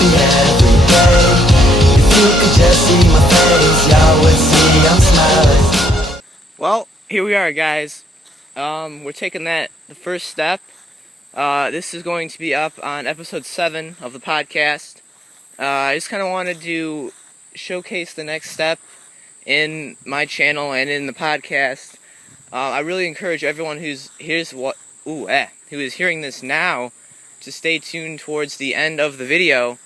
happy every day. If you could just see my face, y'all would see I'm smiling. Well, here we are, guys. We're taking the first step. This is going to be up on episode 7 of the podcast. I just kind of wanted to showcase the next step in my channel and in the podcast. I really encourage everyone who is hearing this now to stay tuned towards the end of the video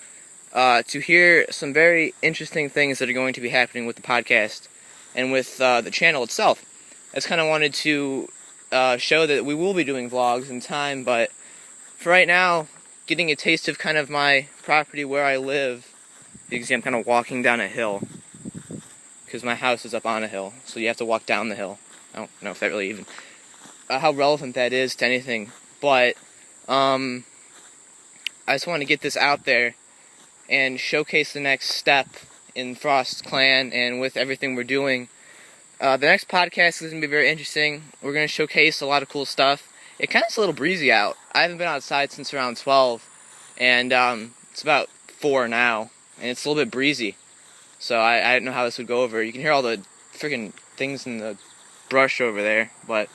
to hear some very interesting things that are going to be happening with the podcast and with the channel itself. I just kind of wanted to show that we will be doing vlogs in time, but for right now, getting a taste of kind of my property where I live, you can see I'm kind of walking down a hill, because my house is up on a hill, so you have to walk down the hill. I don't know if that really even, how relevant that is to anything, but I just want to get this out there and showcase the next step in Frost's clan and with everything we're doing. The next podcast is going to be very interesting. We're going to showcase a lot of cool stuff. It kind of is a little breezy out. I haven't been outside since around 12, and it's about 4 now, and it's a little bit breezy. So I didn't know how this would go over. You can hear all the freaking things in the brush over there, but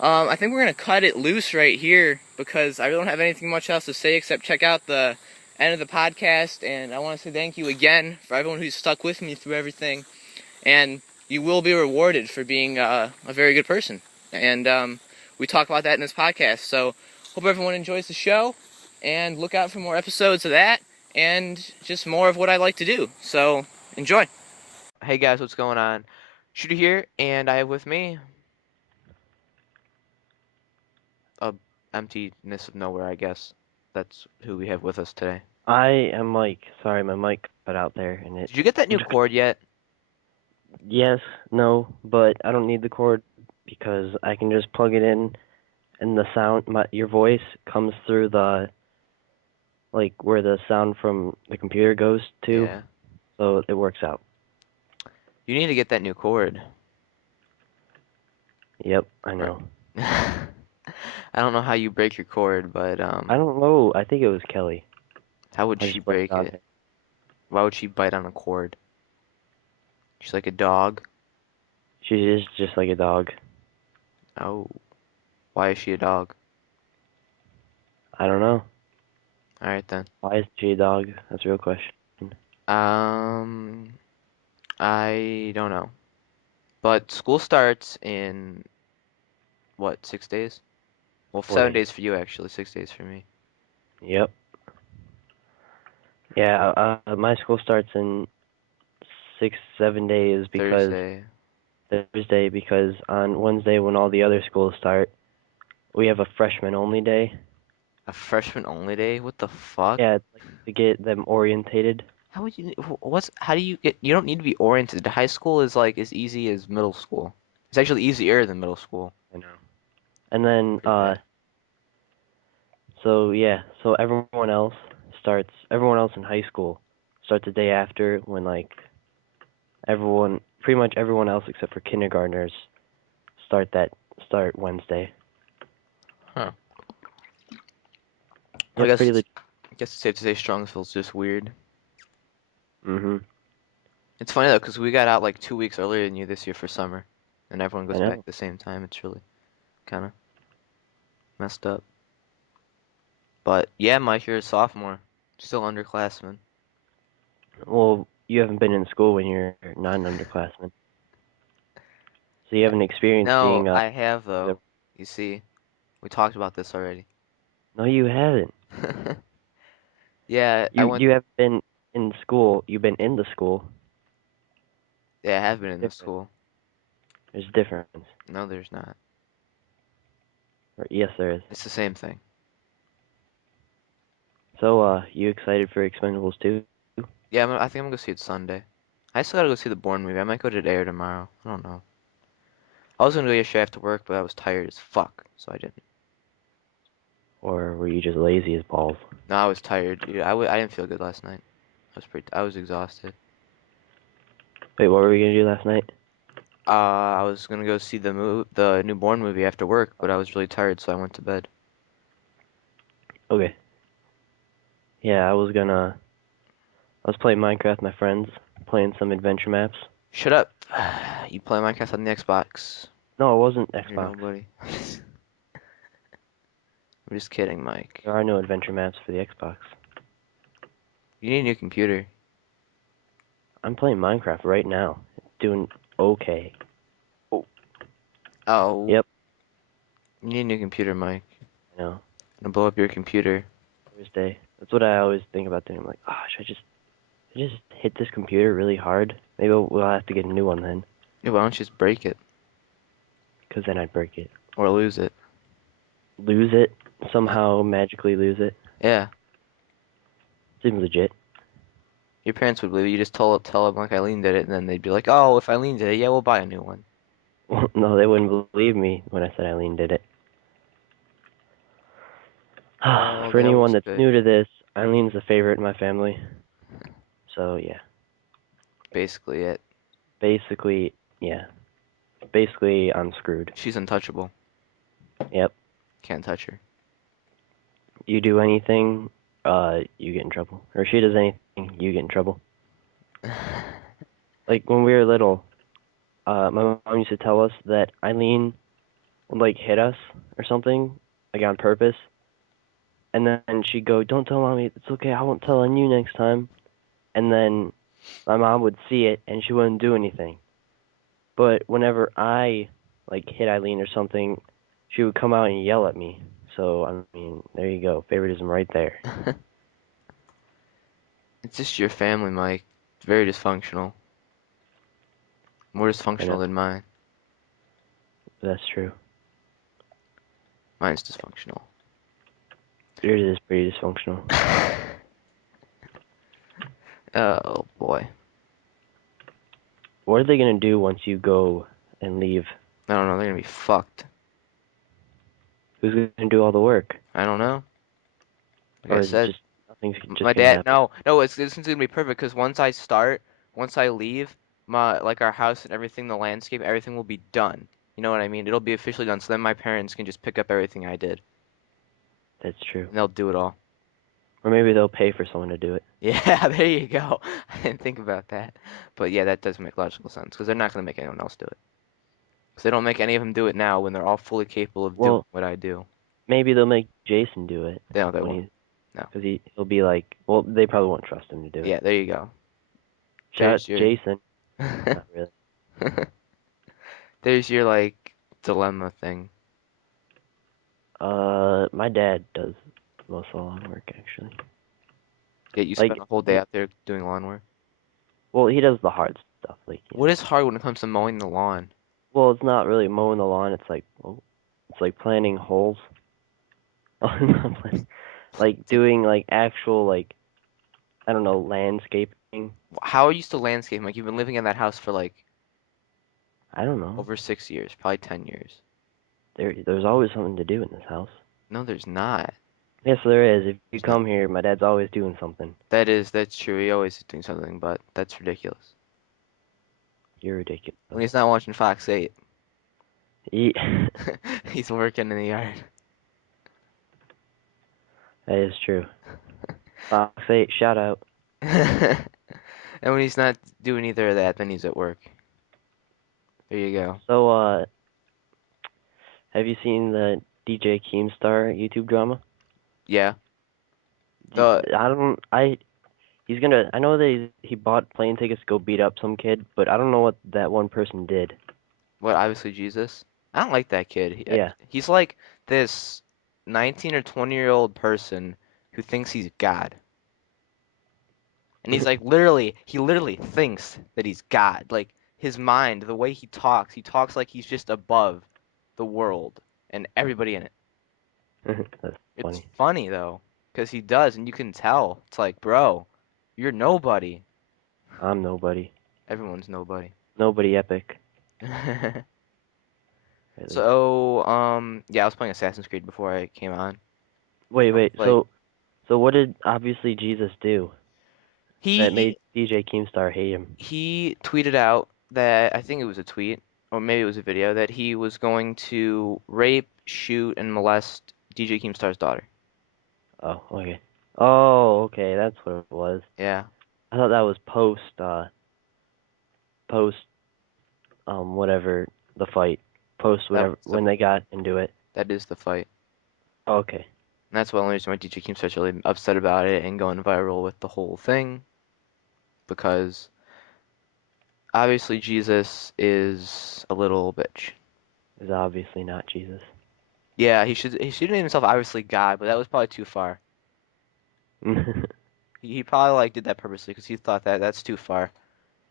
I think we're going to cut it loose right here because I really don't have anything much else to say except check out the end of the podcast, and I want to say thank you again for everyone who's stuck with me through everything, and you will be rewarded for being a very good person, and we talk about that in this podcast. So hope everyone enjoys the show, and look out for more episodes of that and just more of what I like to do. So enjoy. Hey guys, what's going on? Shooter here, and I have with me a emptiness of nowhere, I guess. That's who we have with us today. I am Mike. Sorry, my mic cut out there, and Did you get that new cord yet? Yes, no, but I don't need the cord because I can just plug it in, and the sound, your voice comes through the, like where the sound from the computer goes to, Yeah. so it works out. You need to get that new cord. Yep, I know. I don't know how you break your cord, but I don't know. I think it was Kelly. how would I she just put break on it? there. Why would she bite on a cord? She's like a dog. She is just like a dog. Oh, why is she a dog? I don't know. All right then. Why is she a dog? That's a real question. Um, I don't know. But school starts in what, 6 days? Well, 4 7 days. days for you actually, 6 days for me. Yep. Yeah, my school starts in 6, 7 days because Thursday. because on Wednesday when all the other schools start, we have a freshman only day. A freshman only day? What the fuck? Yeah, it's like to get them orientated. How would you, how do you get, you don't need to be oriented. High school is like as easy as middle school. It's actually easier than middle school. I know. And then so yeah, so everyone else in high school starts the day after when like pretty much everyone else except for kindergartners start Wednesday. Huh. Yeah, pretty legit. I guess it's safe to say Strongsville's just weird. Mhm. It's funny though, because we got out like 2 weeks earlier than you this year for summer, and everyone goes I back know. at the same time. It's really kind of messed up. But yeah, Mike, you're a sophomore, still underclassman. Well, you haven't been in school when you're not an underclassman. So you haven't experienced No, being I have though. You see, we talked about this already. No, you haven't. Yeah, I You went. you haven't been in school. You've been in the school. Yeah, I have been in the Different. school. There's a difference. No, there's not. Or, yes, there is. It's the same thing. So, you excited for Expendables 2? Yeah, I think I'm gonna go see it Sunday. I still gotta go see the Bourne movie. I might go today or tomorrow. I don't know. I was gonna go yesterday after work, but I was tired as fuck, so I didn't. Or were you just lazy as balls? No, I was tired, dude. I didn't feel good last night. I was exhausted. Wait, what were we gonna do last night? I was gonna go see the new Bourne movie after work, but I was really tired, so I went to bed. Okay. Yeah, I was playing Minecraft with my friends, playing some adventure maps. Shut up. You play Minecraft on the Xbox. No, it wasn't You're Xbox. nobody. I'm just kidding, Mike. There are no adventure maps for the Xbox. You need a new computer. I'm playing Minecraft right now. Doing okay. Oh. Yep, You need a new computer, Mike. I know. Gonna blow up your computer. Thursday. That's what I always think about doing. I'm like, oh, should I just hit this computer really hard? Maybe we'll have to get a new one then, Yeah, why don't you just break it? because then I'd break it. Or lose it? Lose it? Somehow magically lose it? Yeah. Seems legit. Your parents would believe you. You just tell them like Eileen did it, and then they'd be like, oh, if Eileen did it, yeah, we'll buy a new one. Well, no, they wouldn't believe me when I said Eileen did it. Oh, For they anyone always that's could. new to this, Eileen's a favorite in my family. So, yeah. Basically it. Basically, yeah. Basically, I'm screwed. She's untouchable. Yep. Can't touch her. You do anything, you get in trouble. Or she does anything, you get in trouble. Like, when we were little, my mom used to tell us that Eileen would, like, hit us or something, like, on purpose. And then she'd go, don't tell mommy, it's okay, I won't tell on you next time. And then my mom would see it, and she wouldn't do anything. But whenever I, like, hit Eileen or something, she would come out and yell at me. So, I mean, there you go. Favoritism right there. It's just your family, Mike. It's very dysfunctional. More I know. dysfunctional than mine. That's true. Mine's dysfunctional. Yours is pretty dysfunctional. Oh boy. What are they gonna do once you go and leave? I don't know. They're gonna be fucked. Who's gonna do all the work? I don't know. Like I Or is it said, just nothing's my just gonna dad. happen? No. It's gonna be perfect because once I leave, our house and everything, the landscape, everything will be done. You know what I mean? It'll be officially done. So then my parents can just pick up everything I did, That's true. and they'll do it all. Or maybe they'll pay for someone to do it. Yeah, there you go. I didn't think about that. But yeah, that does make logical sense because they're not going to make anyone else do it. Because they don't make any of them do it now when they're all fully capable of doing Well, what I do. maybe they'll make Jason do it No, they when won't. No. because he'll be like, well, they probably won't trust him to do it. Yeah, there you go. Shout out There's to your Jason. Not really. there's your like dilemma thing. My dad does most of the lawn work actually. Yeah, you spend Like, a whole day out there doing lawn work. well, he does the hard stuff. Like, What is hard when it comes to mowing the lawn? well, it's not really mowing the lawn. It's like, well, it's like planting holes. Like It's like, doing like actual like I don't know landscaping. how are you still landscaping? Like you've been living in that house for like I don't know. over 6 years, probably 10 years. There's always something to do in this house. No, there's not. Yes, there is. If you There's not. come here, my dad's always doing something. That's true. He always is doing something, but that's ridiculous. You're ridiculous. When he's not watching Fox 8, He, he's working in the yard. that is true. Fox 8, shout out. And when he's not doing either of that, then he's at work. There you go. So, have you seen the DJ Keemstar YouTube drama? Yeah. D- The I don't. He's gonna. I know that he bought plane tickets to go beat up some kid, but I don't know what that one person did. what? Obviously Jesus. I don't like that kid. Yeah. He's like this 19 or 20-year-old person who thinks he's God. And he's like he literally thinks that he's God. Like his mind, the way he talks like he's just above the world and everybody in it. That's It's funny. funny though, because he does, and you can tell. It's like, bro, you're nobody. I'm nobody. Everyone's nobody. Nobody epic. Really. So, yeah, I was playing Assassin's Creed before I came on. Wait. Like, So what did obviously Jesus do that he made DJ Keemstar hate him? he tweeted out that I think it was a tweet or maybe it was a video that he was going to rape, shoot, and molest DJ Keemstar's daughter. Oh, okay. Oh, okay, that's what it was. Yeah, I thought that was post, whatever the fight. Post that whatever was the when they got into it. that is the fight. Okay. And that's why only reason my teacher keeps such really upset about it and going viral with the whole thing, because obviously Jesus is a little bitch. Is obviously not Jesus. Yeah, he should name himself obviously God, but that was probably too far. He probably like did that purposely because he thought that that's too far.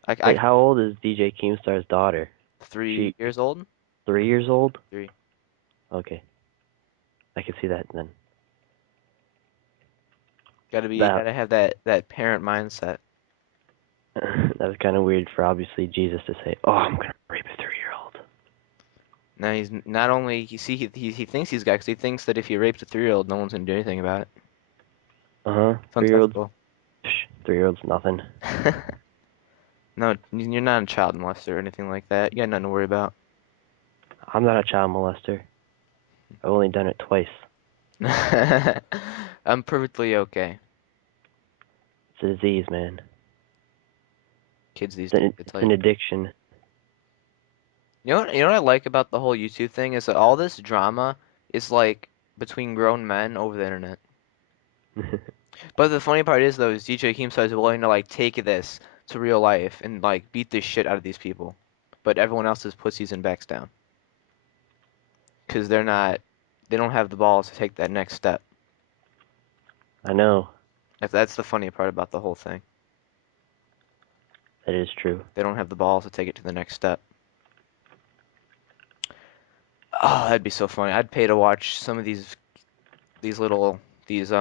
I Wait, how old is DJ Keemstar's daughter? She 3 years old. 3 years old? 3. Okay, I can see that then. That Gotta have that parent mindset. that was kind of weird for obviously Jesus to say, "Oh, I'm gonna rape a 3-year-old." Now he's not only he thinks he's got because he thinks that if he rapes a 3-year-old, no one's gonna do anything about it. Uh-huh. It's 3-year-olds. unacceptable. 3-year-olds, nothing. No, you're not a child molester or anything like that. You got nothing to worry about. I'm not a child molester. I've only done it twice. I'm perfectly okay. It's a disease, man. Kids these It's days, an, it's it's an like addiction. you know what I like about the whole YouTube thing is that all this drama is like between grown men over the internet. But the funny part is though, is DJ Keemstar is willing to like take this to real life and like beat the shit out of these people, but everyone else is pussies and backs down because they don't have the balls to take that next step. I know. That's the funny part about the whole thing. That is true. They don't have the balls to take it to the next step. Oh, that'd be so funny. I'd pay to watch some of these little these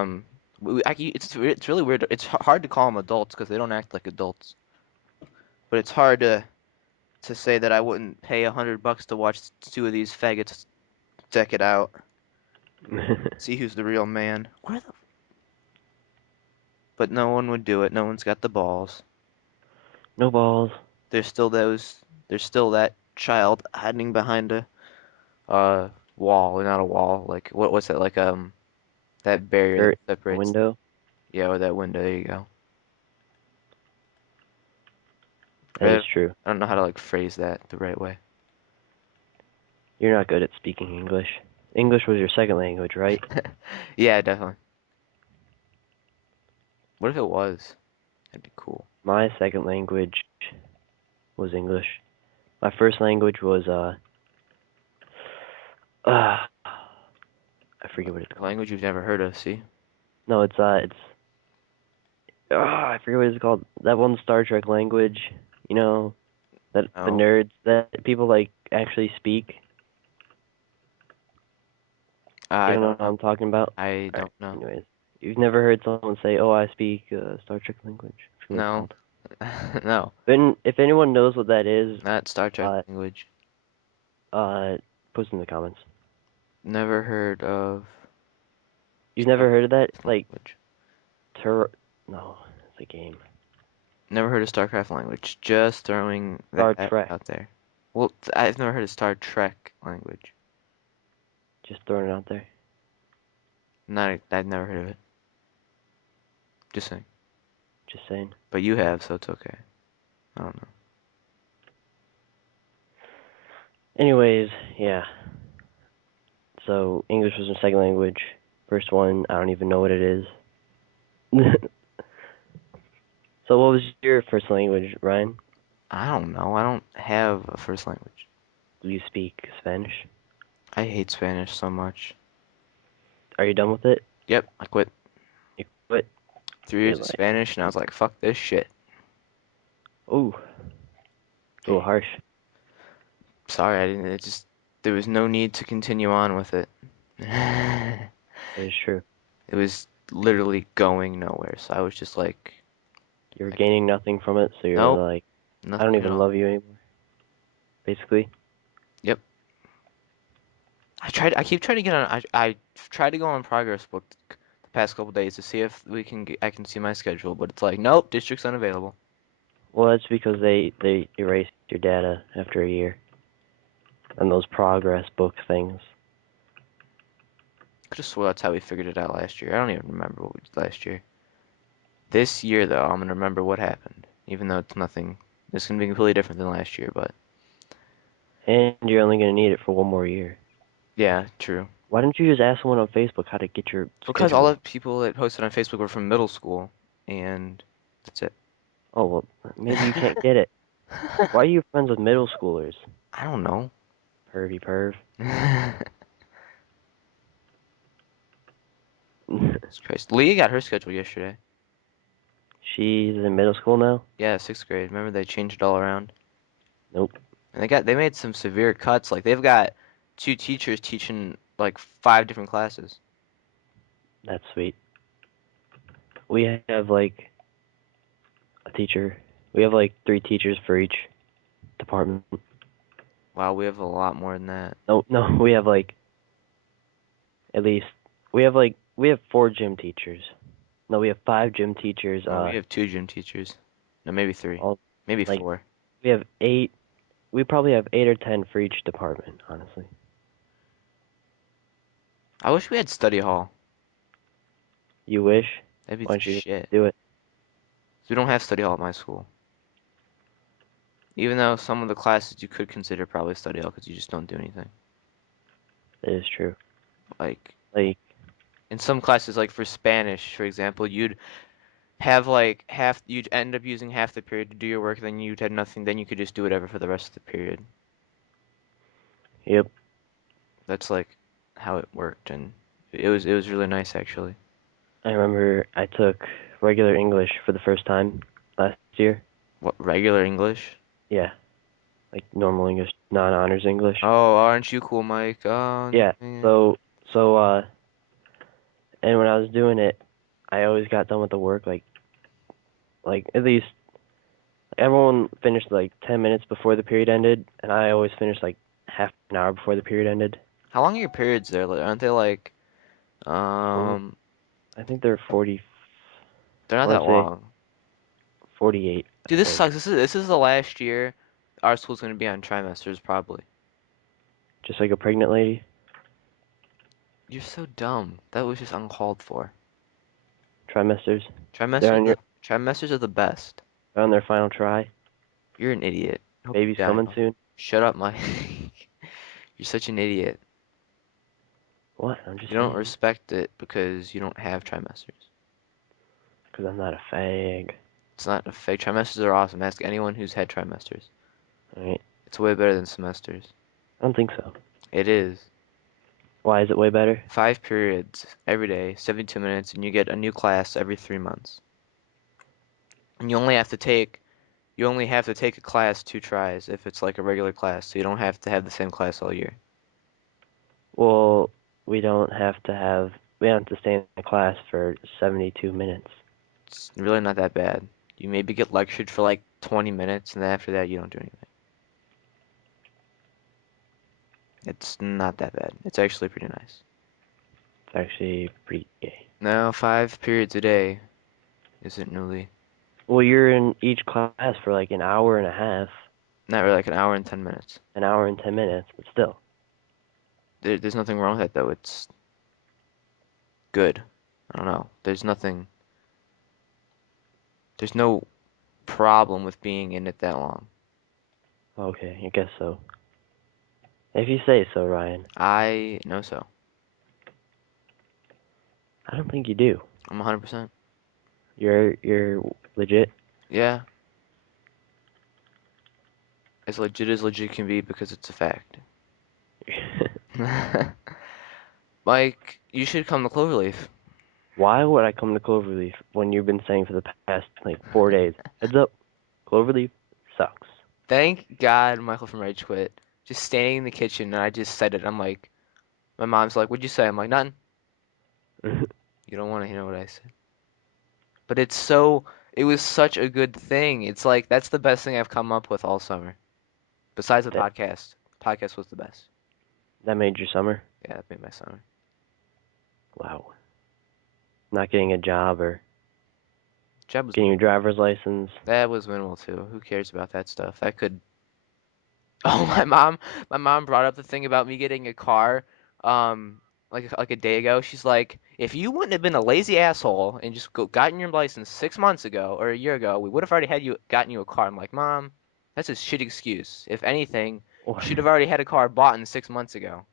it's really weird. It's hard to call them adults because they don't act like adults. But it's hard to say that I wouldn't pay $100 to watch two of these faggots deck it out. See who's the real man. But no one would do it. No one's got the balls. No balls. There's still those. There's still that child hiding behind a wall, not a wall. Like what's that? Like that barrier that Dirt. separates. Window. Yeah, or that window. There you go. That is true. I don't know how to like phrase that the right way. You're not good at speaking English. English was your second language, right? Yeah, definitely. What if it was? That'd be cool. My second language was English. My first language was I forget what it's A called. language you've never heard of. See? No, I forget what it's called. That one Star Trek language, you know, that the No, nerds that people like actually speak. You I don't know don't what know. I'm talking about? I Alright, don't know. anyways. You've never heard someone say, "Oh, I speak Star Trek language." I forget what it's No, called. no, If anyone knows what that is, not Star Trek uh, language. uh, post in the comments. Never heard of You've never heard of that? It's like language. no, it's a game. Never heard of StarCraft language. Just throwing Star that Trek. out there. Well, I've never heard of Star Trek language. Just throwing it out there. Not, I've never heard of it. Just saying. Just saying. But you have, so it's okay. I don't know. Anyways, yeah. So English was my second language. First one, I don't even know what it is. So what was your first language, Ryan? I don't know. I don't have a first language. Do you speak Spanish? I hate Spanish so much. Are you done with it? Yep, I quit You quit? 3 years You're of like, Spanish, and I was like, fuck this shit. ooh, a little harsh. Sorry, I didn't. It just there was no need to continue on with it. That is true. It was literally going nowhere. So I was just You're like, gaining nothing from it, so you're nope, like, I don't nothing at even all. love you anymore. Basically. Yep. I keep trying to get on. I tried to go on Progress Book the past couple days to see if I can see my schedule, but it's like, nope, district's unavailable. Well, that's because they erased your data after a year. And those progress book things. Could have swore that's how we figured it out last year. I don't even remember what we did last year. This year, though, I'm gonna remember what happened, even though it's nothing. It's gonna be completely different than last year, but And you're only gonna need it for one more year. yeah, true. Why don't you just ask someone on Facebook how to get your Because all schedule? the people that posted on Facebook were from middle school, and that's it. Oh, well, maybe you can't get it. Why are you friends with middle schoolers? I don't know. Pervy perv. It's crazy. Leah got her schedule yesterday. She's in middle school now? Yeah, 6th grade. Remember they changed it all around? Nope. And they made some severe cuts. Like they've got 2 teachers teaching like 5 different classes. That's sweet. We have like a teacher. We have like 3 teachers for each department. Wow, we have a lot more than that. No, no, we have like at least we have 4 gym teachers. No, we have 5 gym teachers. Well, we have 2 gym teachers. No, maybe 3. All Maybe like 4. we have 8. We probably have 8 or 10 for each department, honestly. I wish we had study hall. You wish? That'd be Why the don't you just shit. do it? We don't have study hall at my school. Even though some of the classes you could consider probably study hall because you just don't do anything. It is true. Like Like, in some classes, like for Spanish, for example, you'd have like you'd end up using half the period to do your work, then you'd had nothing, then you could just do whatever for the rest of the period. yep. That's like how it worked, and it was really nice actually. I remember I took regular English for the first time last year. What, regular English? Yeah, like normal English, non-honors English. Oh, aren't you cool, Mike? Oh, Yeah. man. So, and when I was doing it, I always got done with the work like at least everyone finished like 10 minutes before the period ended, and I always finished like half an hour before the period ended. How long are your periods there? Like, aren't they like, 40, I think they're 40. they're I not want that to say long. 48. Dude, I this think. sucks. This is the last year our school's gonna be on trimesters probably. Just like a pregnant lady. You're so dumb. That was just uncalled for. Trimesters. They're Trimesters on your trimesters are the best. they're on their final try. You're an idiot. Hope you Baby's die. coming soon. Shut up, Mike. You're such an idiot. What? I'm just You don't saying. respect it because you don't have trimesters. Because I'm not a fag. It's not a fake. Trimesters are awesome. Ask anyone who's had trimesters. Alright. It's way better than semesters. I don't think so. It is. Why is it way better? 5 periods every day, 72 minutes, and you get a new class every 3 months. And you only have to take a class 2 tries if it's like a regular class, so you don't have to have the same class all year. Well, we don't have to stay in the class for 72 minutes. It's really not that bad. You maybe get lectured for like 20 minutes, and then after that you don't do anything. It's not that bad. It's actually pretty nice. It's actually pretty gay. Now, 5 periods a day isn't really, Well, you're in each class for like an hour and a half, not really like an hour and 10 minutes. an hour and 10 minutes, but still. There's nothing wrong with that though. It's good. I don't know. There's no problem with being in it that long. Okay, I guess so. If you say so, Ryan. I know so. I don't think you do. I'm 100%. You're legit. Yeah, as legit can be because it's a fact. Mike, you should come to Cloverleaf. Why would I come to Cloverleaf when you've been saying for the past like 4 days? Heads up, Cloverleaf sucks. Thank God Michael from Rage quit. Just standing in the kitchen and I just said it. I'm like, my mom's like, what'd you say? I'm like, nothing. You don't want to hear what I said. But it was such a good thing. It's like, that's the best thing I've come up with all summer. Besides the that podcast. Podcast was the best. that made your summer. Yeah, that made my summer. Wow. Not getting a job or Job was getting your driver's license. That was minimal too. Who cares about that stuff? That could. Oh, my mom brought up the thing about me getting a car. like a day ago. She's like, if you wouldn't have been a lazy asshole and just gotten your license 6 months ago or a year ago, we would have already had you gotten you a car. I'm like, Mom, that's a shit excuse. If anything, you should have already had a car bought in 6 months ago,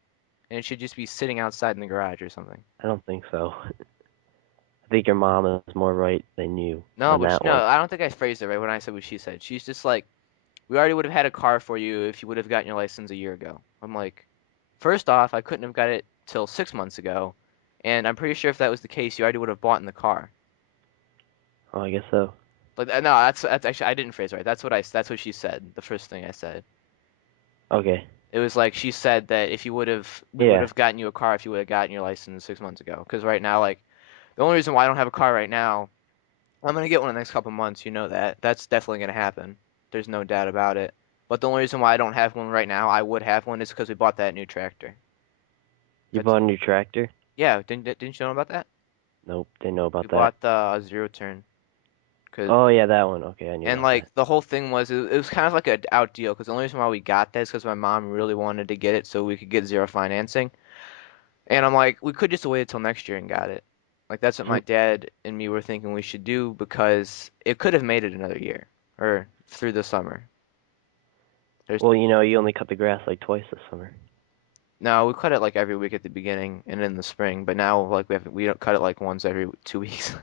and it should just be sitting outside in the garage or something. I don't think so. I think your mom is more right than you No, on but that no, one. I don't think I phrased it right when I said what she said. She's just like, we already would have had a car for you if you would have gotten your license a year ago. I'm like, first off, I couldn't have got it till 6 months ago, and I'm pretty sure if that was the case, you already would have bought in the car. Oh, I guess so. Like no, that's actually I didn't phrase it right. That's what she said. The first thing I said. Okay. It was like she said that if you would have, we would Yeah. have gotten you a car if you would have gotten your license 6 months ago. Because right now, like the only reason why I don't have a car right now, I'm gonna get one in the next couple months. You know that. That's definitely gonna happen. There's no doubt about it. But the only reason why I don't have one right now, I would have one, is because we bought that new tractor. You That's bought a new tractor? yeah. Didn't you know about that? Nope, didn't know We about that. bought the zero turn. Cause Oh yeah, that one. Okay, I knew and about that. like the whole thing was it was kind of like a out deal because the only reason why we got that is because my mom really wanted to get it so we could get zero financing. And I'm like, we could just wait until next year and got it. Like that's what my dad and me were thinking we should do because it could have made it another year or through the summer. There's Well, you know, you only cut the grass like twice this summer. no, we cut it like every week at the beginning and in the spring, but now like we don't cut it like once every 2 weeks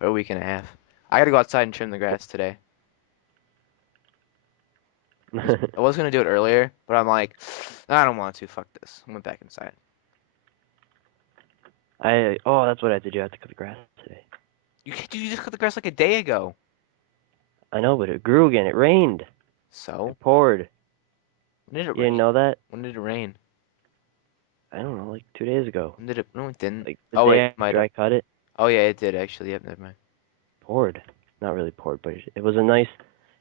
or a week and a half. I gotta go outside and trim the grass today. I was gonna do it earlier, but I'm like, I don't want to. Fuck this. I went back inside. Oh, that's what I had to do. I had to cut the grass today. You just cut the grass like a day ago. I know, but it grew again. It rained. So It poured. when did it You didn't rain? know that? When did it rain? I don't know, like 2 days ago. When did it? No, it didn't. Like the Oh wait, day it might after have. I cut it, Oh yeah, it did actually. Yep, never mind. poured. Not really poured, but it was a nice.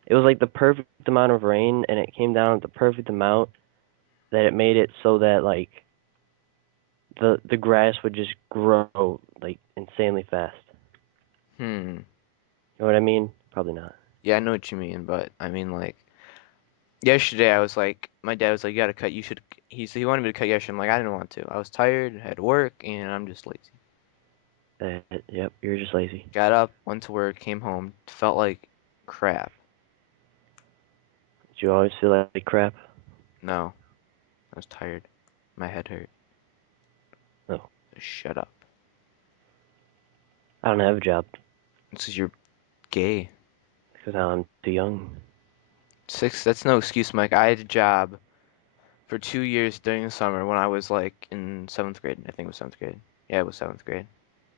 It was like the perfect amount of rain, and it came down at the perfect amount that it made it so that like the grass would just grow like insanely fast. Hmm. You know what I mean? Probably not. Yeah, I know what you mean, but I mean like yesterday I was like, my dad was like, you gotta cut. You should. He wanted me to cut yesterday. I'm like, I didn't want to. I was tired, had work, and I'm just lazy. Yep, you're just lazy. Got up, went to work, came home, felt like crap. Did you always feel like crap? No, I was tired. My head hurt. No. Shut up. I don't have a job This is you're gay. because now I'm too young. That's no excuse, Mike. I had a job for 2 years during the summer when I was like in seventh grade. I think it was seventh grade. Yeah, it was seventh grade.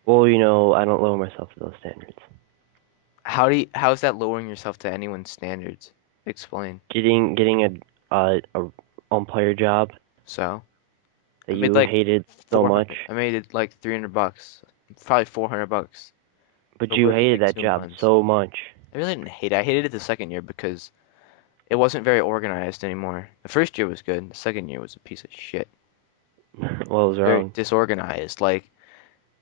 Well, you know, I don't lower myself to those standards. How is that lowering yourself to anyone's standards? Explain. Getting a umpire job So, I that made you like hated so 400. much, I made it like $300. Probably $400 but for you working hated like that two job months. so much. I really didn't hate it. I hated it the second year because it wasn't very organized anymore. The first year was good. The second year was a piece of shit. What was Very wrong? disorganized. Like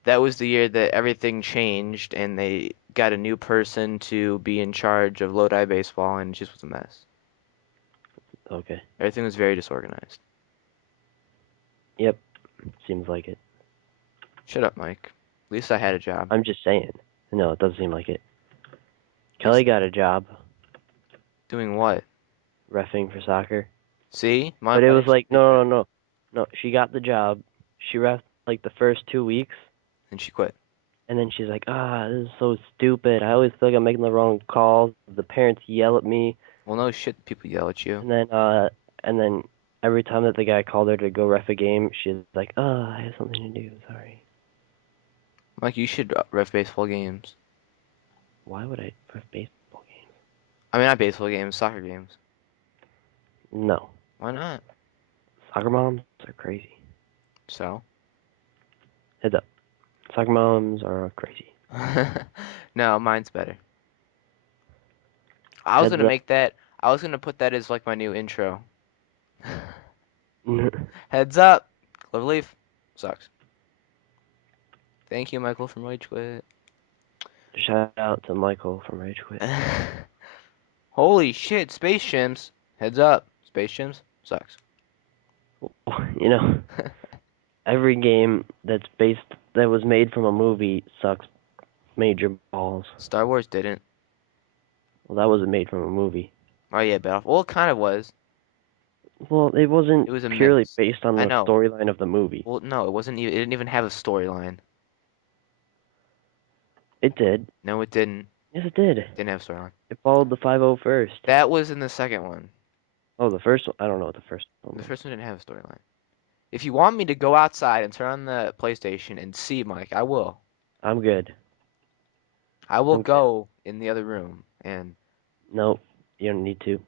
that was the year that everything changed and they got a new person to be in charge of Lodi baseball and it just was a mess. Okay. Everything was very disorganized. Yep. Seems like it. Shut up, Mike. At least I had a job. I'm just saying. No, it doesn't seem like it. At least Kelly got a job doing what? reffing for soccer, See? My but it wife was like did that. no. She got the job. She reffed like the first 2 weeks, And she quit. and then she's like, this is so stupid. I always feel like I'm making the wrong calls. The parents yell at me, Well, no shit, people yell at you. and then every time that the guy called her to go ref a game, she's like, I have something to do. Sorry. Mike, you should ref baseball games. Why would I ref baseball games? I mean, not baseball games, soccer games. No. Why not? Soccer moms are crazy. So? Heads up. Soccer moms are crazy. No, mine's better. I was Heads gonna up. make that. I was gonna put that as like my new intro. Heads up. Cloverleaf sucks. Thank you, Michael from Rage Quit. Shout out to Michael from Rage Quit. Holy shit, Space Shims. Heads up. Space Shims sucks. You know, Every game that was made from a movie sucks major balls. Star Wars didn't. Well, that wasn't made from a movie. Oh yeah, Battlefield. Well, it kind of was. Well, it wasn't It was a purely mix. based on I the know. storyline of the movie. Well, no, it wasn't even. It didn't even have a storyline. It did. No, it didn't. Yes, it did. Didn't have a storyline. It followed the 5-0 first. That was in the second one. Oh, the first one? I don't know what the first one The was. first one didn't have a storyline. If you want me to go outside and turn on the PlayStation and see, Mike, I will. I'm good. I will I'm good. go in the other room and Nope, you don't need to.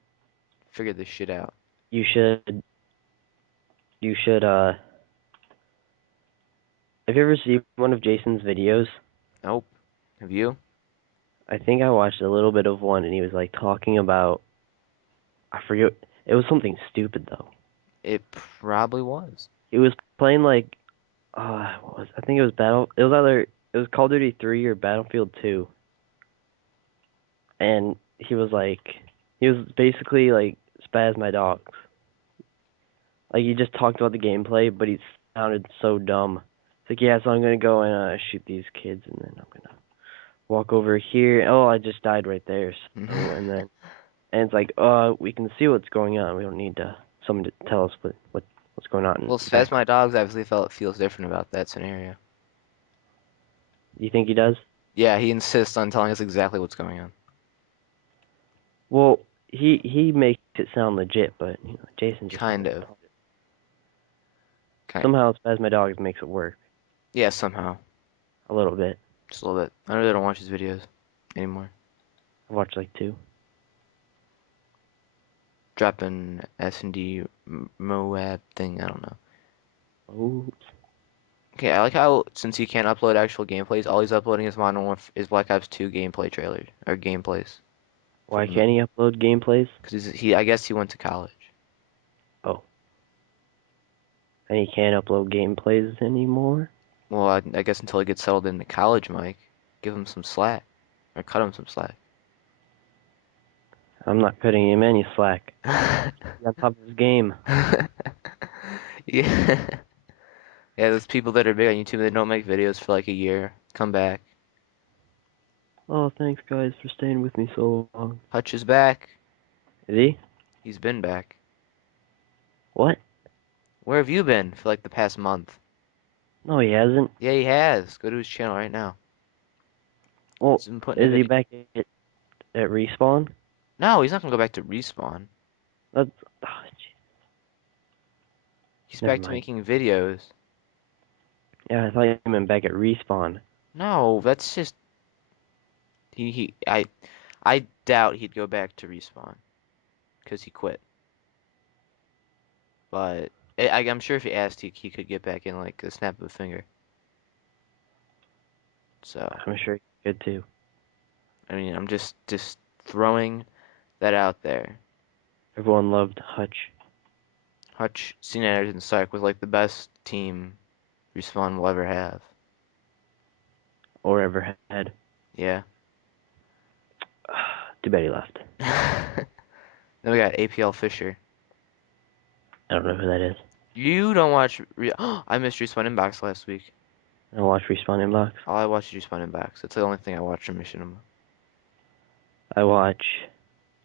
figure this shit out. You should. You should. Have you ever seen one of Jason's videos? Nope. Have you? I think I watched a little bit of one, and he was like talking about. I forget. It was something stupid though. It probably was. He was playing like. What was? I think it was Battle. It was either. It was Call of Duty 3 or Battlefield 2. And he was like. He was basically like Spaz My Dogs. Like he just talked about the gameplay, but he sounded so dumb. It's like, yeah, so I'm gonna go and shoot these kids, and then I'm gonna walk over here. Oh, I just died right there. So, and it's like, we can see what's going on. We don't need someone to tell us what's going on in Well, the Spaz background. My Dogs obviously feels different about that scenario. You think he does? Yeah, he insists on telling us exactly what's going on. Well, he makes it sound legit, but Jason just Kind sounds of. retarded. Kind. Somehow, Spaz My Dogs makes it work Yeah, somehow. a little bit. Just a little bit. I really don't watch his videos anymore. I watched like 2. Dropping S&D Moab thing, I don't know. Oh, Okay, I like how since he can't upload actual gameplays, all he's uploading is is Black Ops 2 gameplay trailers or gameplays why from can't he upload gameplays? because he I guess he went to college. Oh, and he can't upload gameplays anymore? Well, I guess until he gets settled into college, Mike, give him some slack or cut him some slack. I'm not cutting him any slack. He's on top of his game. Yeah. Yeah, those people that are big on YouTube that don't make videos for like a year, come back. Oh, thanks guys for staying with me so long. Hutch is back. Is he? He's been back. What? Where have you been for like the past month? No, he hasn't. Yeah, he has. Go to his channel right now. Well, He's been putting a is he video. back at Respawn? No, he's not gonna go back to Respawn. That's. Oh, He's never back to mind. making videos. Yeah, I thought you meant back at Respawn. No, that's just he I doubt he'd go back to Respawn because he quit. But I'm sure if he asked, he could get back in like a snap of a finger. So I'm sure he could too. I mean, I'm just throwing that out there. Everyone loved Hutch. Hutch, Cena, and Stark was like the best team Respawn will ever have. Or ever had. Yeah. Too bad he left. Then we got APL Fisher. I don't know who that is. You don't watch. I missed Respawn Inbox last week. I don't watch Respawn Inbox. All I watched is Respawn Inbox. That's the only thing I watched from Machinima. I watch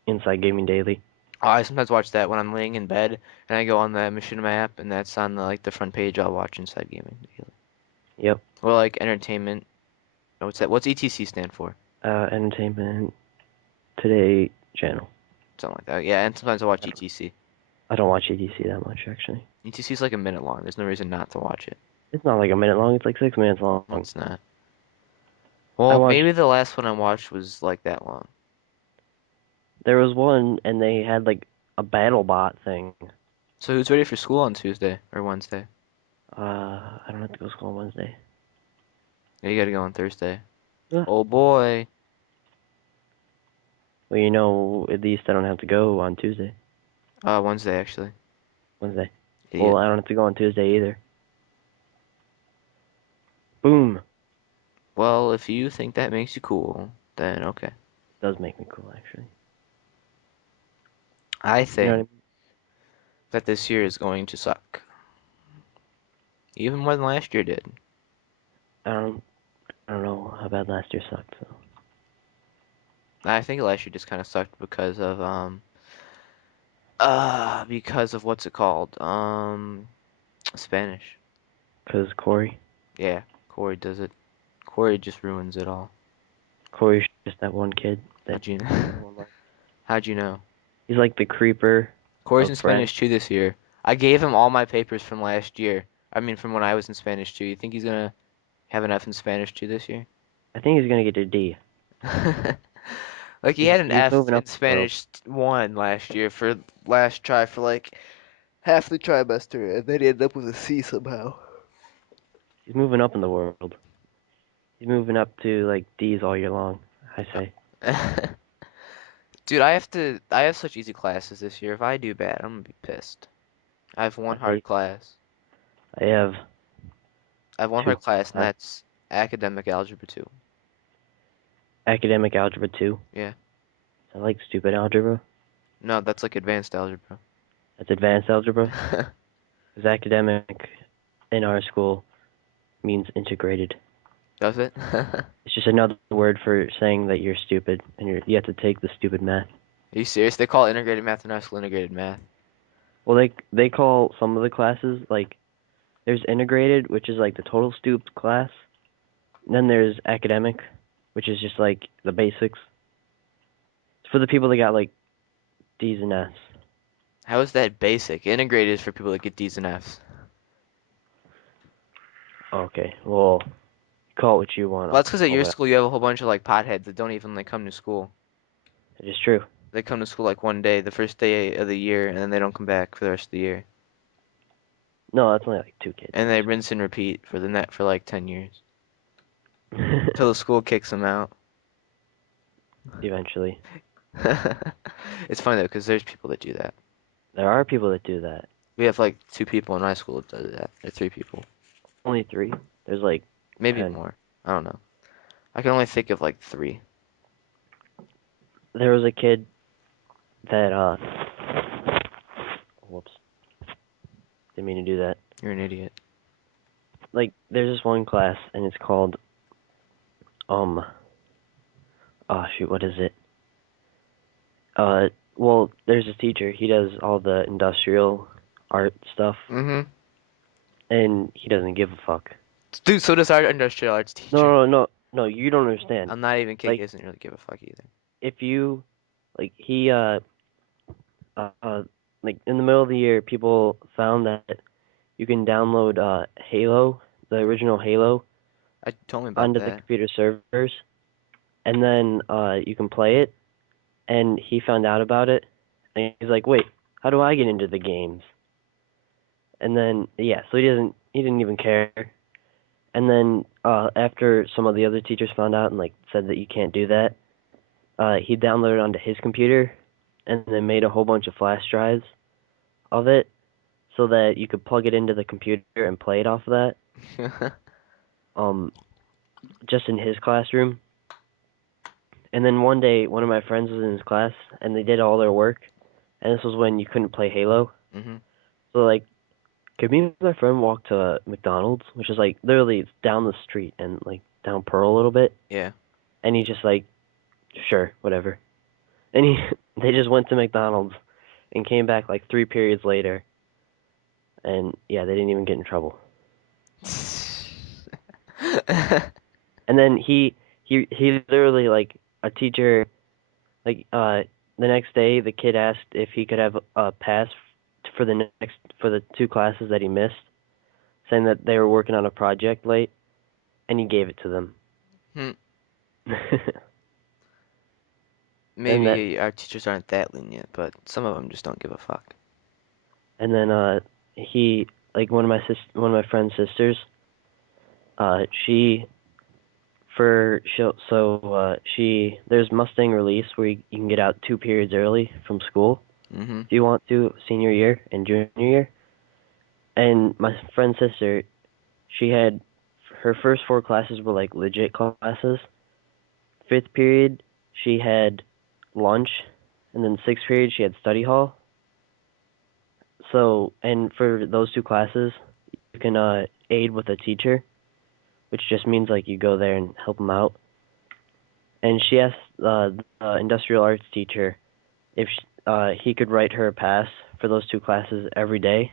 Inside Gaming Daily. Oh, I sometimes watch that when I'm laying in bed and I go on the Machinima app and that's on the front page. I'll watch Inside Gaming. Yep. Or like entertainment. Oh, what's that? What's ETC stand for? Entertainment Today channel. Something like that. Yeah, and sometimes I watch ETC. I don't watch EDC that much actually. ETC is like a minute long. There's no reason not to watch it. It's not like a minute long. It's like 6 minutes long. No, it's not. I Well, watched. maybe the last one I watched was like that long. There was one, and they had like a battle bot thing. So who's ready for school on Tuesday or Wednesday? I don't have to go to school on Wednesday. Yeah, you gotta go on Thursday. Yeah. Oh boy. Well, at least I don't have to go on Tuesday. Wednesday actually. Wednesday. Idiot. Well, I don't have to go on Tuesday either. Boom. Well, if you think that makes you cool, then okay. It does make me cool, actually. I You know what I think mean? that this year is going to suck. Even more than last year did. I don't I don't know how bad last year sucked. So. I think last year just kind of sucked because of what's it called? Spanish. Cause Yeah, Corey does it. Corey just ruins it all. Corey's just that one kid that How'd you know? everyone likes. How'd you know? He's like the creeper Corey's of in friends. Spanish 2 this year. I gave him all my papers from last year. I mean, from when I was in Spanish 2. You think he's gonna have an F in Spanish 2 this year? I think he's gonna get a D. Like he had an He's F moving in up the world. Spanish 1 last year for last try for like half the trimester, and then he ended up with a C somehow. He's moving up in the world. He's moving up to like D's all year long. I say. Dude, I have such easy classes this year. If I do bad, I'm gonna be pissed. I have one I hard class. I have I have one two. hard class, and I have that's academic algebra 2. academic algebra 2. Yeah. I like stupid algebra. No, that's like advanced algebra. That's advanced algebra. Because academic in our school means integrated. Does it? It's just another word for saying that you're stupid and you have to take the stupid math. Are you serious? They call integrated math in our school integrated math. Well, they call some of the classes like there's integrated, which is like the total stupid class. And then there's academic, which is just like the basics. It's for the people that got like D's and F's. How is that basic? Integrated is for people that get D's and F's. Okay, well, call it what you want. Well, that's because at Call your it. school you have a whole bunch of like potheads that don't even like come to school. It is true. They come to school like one day, the first day of the year, and then they don't come back for the rest of the year. No, that's only like 2 kids. And they rinse and repeat for the net for like 10 years. Till the school kicks them out. Eventually. It's funny though, because there's people that do that. There are people that do that. We have like 2 people in my school that do that. Or 3 people. Only 3. There's like Maybe 10. more. I don't know. I can only think of like 3. There was a kid that whoops, didn't mean to do that. You're an idiot. Like there's this one class and it's called oh shoot, what is it? Well, there's a teacher. He does all the industrial art stuff Mm-hmm. and he doesn't give a fuck. Dude, so does our industrial arts teacher. No, you don't understand. I'm not even kidding. Like He doesn't really give a fuck either. if you like he like in the middle of the year people found that you can download Halo, the original Halo, I told me about onto the that. computer servers, and then you can play it. And he found out about it, and he's like, "Wait, how do I get into the games?" And then yeah, so he didn't even care. And then after some of the other teachers found out and like said that you can't do that, he downloaded it onto his computer, and then made a whole bunch of flash drives of it, so that you could plug it into the computer and play it off of that. Just in his classroom. And then one day, one of my friends was in his class, and they did all their work, and this was when you couldn't play Halo. Mhm. So like, could me and my friend walk to McDonald's, which is like literally it's down the street and like down Pearl a little bit. Yeah. And he's just like, sure, whatever. And they just went to McDonald's, and came back like 3 periods later. And yeah, they didn't even get in trouble. And then he literally like a teacher like the next day the kid asked if he could have a pass for the 2 classes that he missed, saying that they were working on a project late, and he gave it to them. Hmm. And that Maybe our teachers aren't that lenient, but some of them just don't give a fuck. and then he like one of my friend's sisters, she for she'll so she there's Mustang release where you can get out 2 periods early from school Mhm. if you want to, senior year and junior year. And my friend's sister, she had her first 4 classes were like legit classes. 5th period she had lunch, and then 6th period she had study hall. So and for those 2 classes can aid with a teacher, which just means like you go there and help them out. And she asked the industrial arts teacher if he could write her a pass for those two classes every day,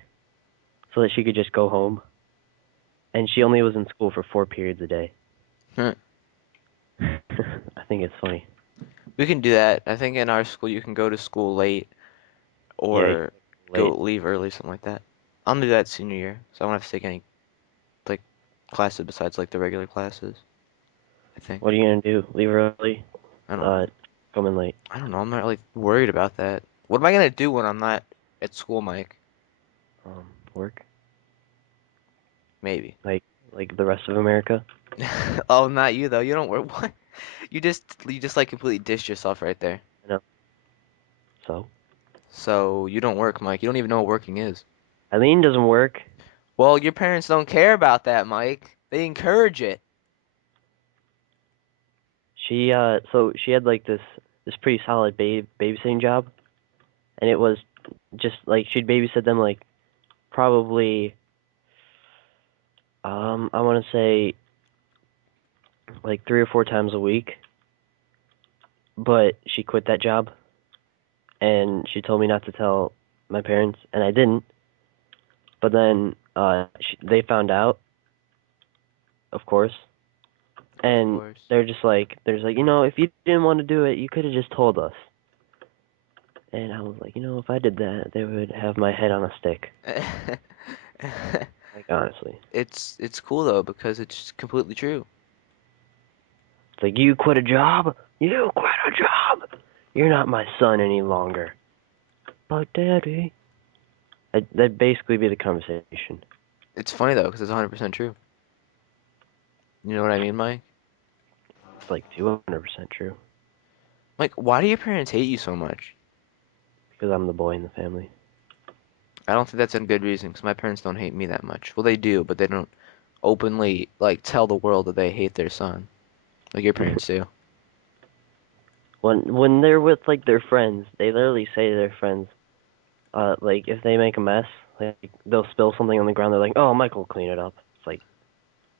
so that she could just go home. And she only was in school for 4 periods a day. Huh. I think it's funny. We can do that. I think in our school you can go to school late Yeah, or late. leave early, something like that. I'm gonna do that senior year, so I won't have to take any like classes besides like the regular classes. I think. What are you gonna do? Leave early? I don't know. Come in late. I don't know. I'm not really worried about that. What am I gonna do when I'm not at school, Mike? Work Maybe. like the rest of America. Oh, not you though. You don't work. What? You just like completely dissed yourself right there. You know. So So you don't work, Mike. You don't even know what working is. Eileen doesn't work. Well, your parents don't care about that, Mike. They encourage it. She had like this pretty solid babysitting job, and it was just like she'd babysit them like probably I want to say like 3 or 4 times a week. But she quit that job, and she told me not to tell my parents, and I didn't. But then they found out, of course, Of and course. they're just like, if you didn't want to do it, you could have just told us. And I was like, if I did that, they would have my head on a stick. Like, honestly. It's cool though because it's completely true. It's like, you quit a job? You quit a job! You're not my son any longer. But, Daddy. That'd basically be the conversation. It's funny though because it's 100% true. You know what I mean, Mike? It's like 200% true. Mike, why do your parents hate you so much? Because I'm the boy in the family. I don't think that's a good reason because my parents don't hate me that much. Well, they do, but they don't openly like tell the world that they hate their son like your parents do. When they're with like their friends, they literally say to their friends, like if they make a mess, like they'll spill something on the ground, they're like, "Oh, Michael will clean it up." It's like,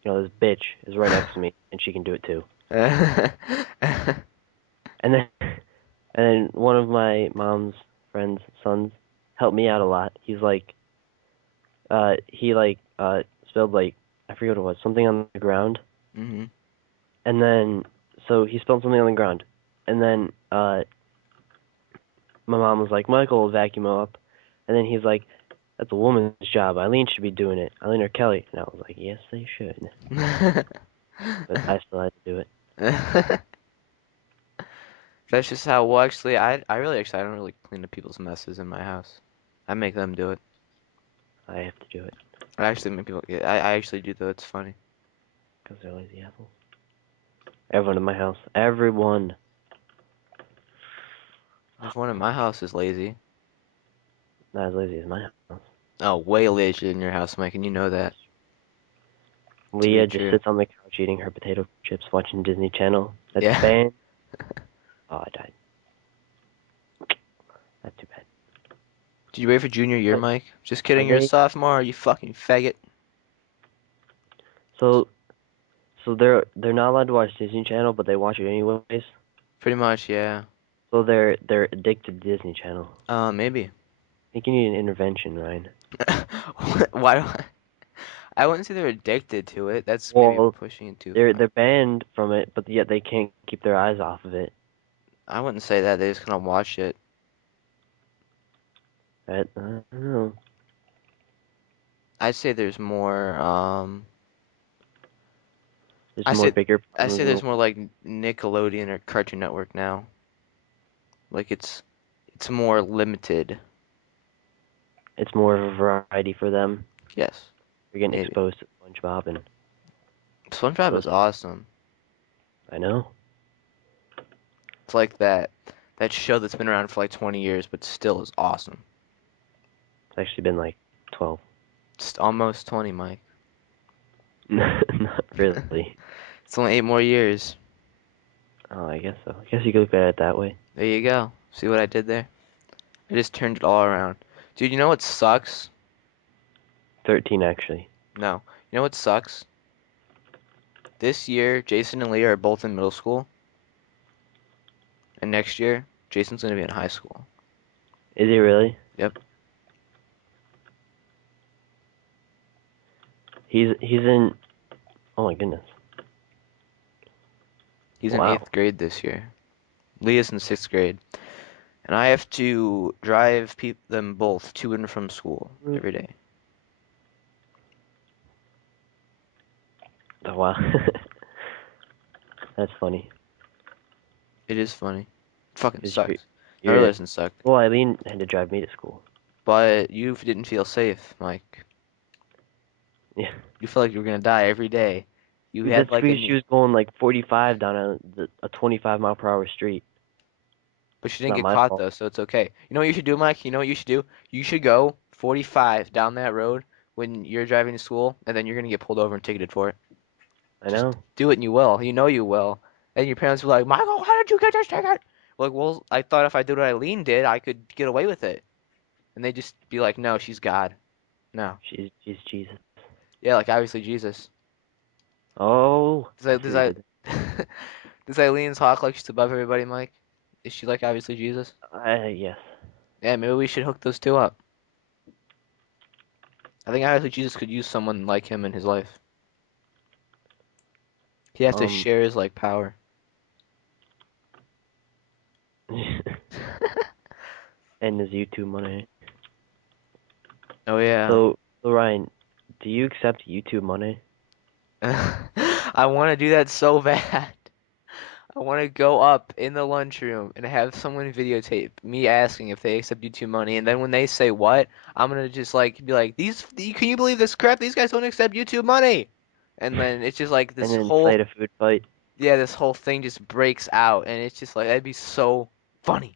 this bitch is right next to me, and she can do it too. And then, and then one of my mom's friends' sons helped me out a lot. He spilled like I forget what it was, something on the ground, hmm and then so he spilled something on the ground, and then my mom was like, Michael will vacuum up. And then he's like, that's a woman's job. Eileen should be doing it. Eileen or Kelly. And I was like, yes, they should. But I still had to do it. That's just how, well, actually, I don't really clean up people's messes in my house. I make them do it. I have to do it. I actually make people, yeah, I actually do though, it's funny. Because they're lazy assholes. Everyone in my house. Everyone. Everyone in my house is lazy. Not as lazy as my house. Oh, way lazier than your house, Mike, and you know that to be Leah just true. sits on the couch eating her potato chips watching Disney Channel. That's Yeah. banned. Oh, I died. That's too bad. Did you wait for junior year, But Mike? Just are kidding, you're a they... sophomore, you fucking faggot. So they're not allowed to watch Disney Channel, but they watch it anyways. Pretty much, yeah. So they're addicted to Disney Channel. Maybe. I think you need an intervention, Ryan. Why do I wouldn't say they're addicted to it. That's maybe Well, pushing it too they're far. banned from it, but yet they can't keep their eyes off of it. I wouldn't say that. They just kind of watch it. I don't know. I'd say there's more. There's I more say bigger I problems say in the there's world. more like Nickelodeon or Cartoon Network now. Like it's more limited. It's more of a variety for them. Yes, You're getting maybe. exposed to SpongeBob and SpongeBob those. is awesome. I know. It's like that show that's been around for like 20 years, but still is awesome. It's actually been like 12. It's almost 20, Mike. Not really. It's only 8 more years. Oh, I guess so. I guess you could look at it that way. There you go. See what I did there? I just turned it all around. Dude, you know what sucks? 13 actually. No. You know what sucks? This year, Jason and Leah are both in middle school, and next year, Jason's gonna be in high school. Is he really? Yep. He's in. Oh my goodness. He's in Wow. 8th grade this year. Leah's in 6th grade. And I have to drive them both to and from school every day. Oh, wow. That's funny. It is funny. It fucking 'Cause sucks. No, it really you're. doesn't suck. Well, Eileen had to drive me to school. But you didn't feel safe, Mike. Yeah. You felt like you were gonna die every day. You That's had like because she was going like 45 down a 25-mile-per-hour street. but she It's didn't not get my caught fault. though, so it's okay. You know what you should do, Mike? You know what you should do? You should go 45 down that road when you're driving to school, and then you're gonna get pulled over and ticketed for it. I Just know. do it and you will. You know you will. And your parents will be like, Michael, how did you get this ticket? Like, well, I thought if I did what Eileen did, I could get away with it. And they just be like, no, she's God. No. She's Jesus. Yeah, like obviously Jesus. Oh, I see Does what you I did. does Eileen talk like she's above everybody, Mike? Is she like obviously Jesus? Yes. Yeah, maybe we should hook those two up. I think obviously Jesus could use someone like him in his life. He has to Um. share his like power. And his YouTube money. Oh yeah. So Ryan, do you accept YouTube money? I want to do that so bad. I want to go up in the lunchroom and have someone videotape me asking if they accept YouTube money, and then when they say what, I'm gonna just like be like, can you believe this crap? These guys don't accept YouTube money. And then it's just like And this then whole, incite a food fight? yeah, this whole thing just breaks out, and it's just like, that'd be so funny.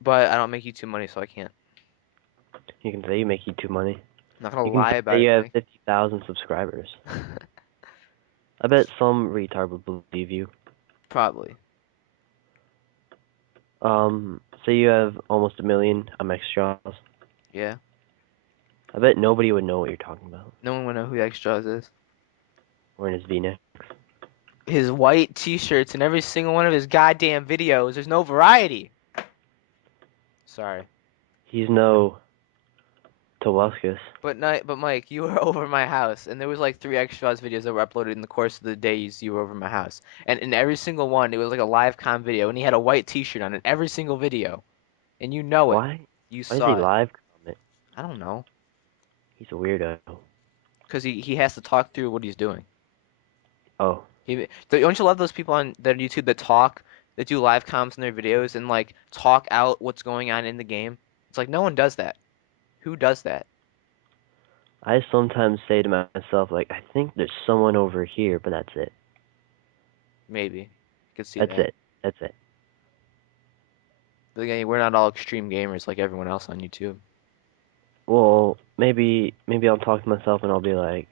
But I don't make YouTube money, so I can't. You can say you make YouTube money. I'm not gonna You can lie say about you it, have Mike. 50,000 subscribers. I bet some retard would believe you. Probably. Say you have almost 1 million extras. Yeah. I bet nobody would know what you're talking about. No one would know who X Jaws is. Wearing his V-neck. His white t-shirts in every single one of his goddamn videos. There's no variety. Sorry. He's no Tobuscus. But Mike, you were over my house, and there was like 3 X videos that were uploaded in the course of the days you were over my house. And in every single one, it was like a live com video, and he had a white T-shirt on in every single video, and you know it. Why? You Why does he saw it. live comment? I don't know, He's a weirdo. cause he has to talk through what he's doing. Oh, Don't you love those people on their YouTube that talk, that do live comms in their videos and like talk out what's going on in the game? It's like no one does that. Who does that? I sometimes say to myself, like, I think there's someone over here, but that's it. Maybe. I could see That's that. it. That's it. But again, we're not all extreme gamers like everyone else on YouTube. Well, maybe I'll talk to myself and I'll be like,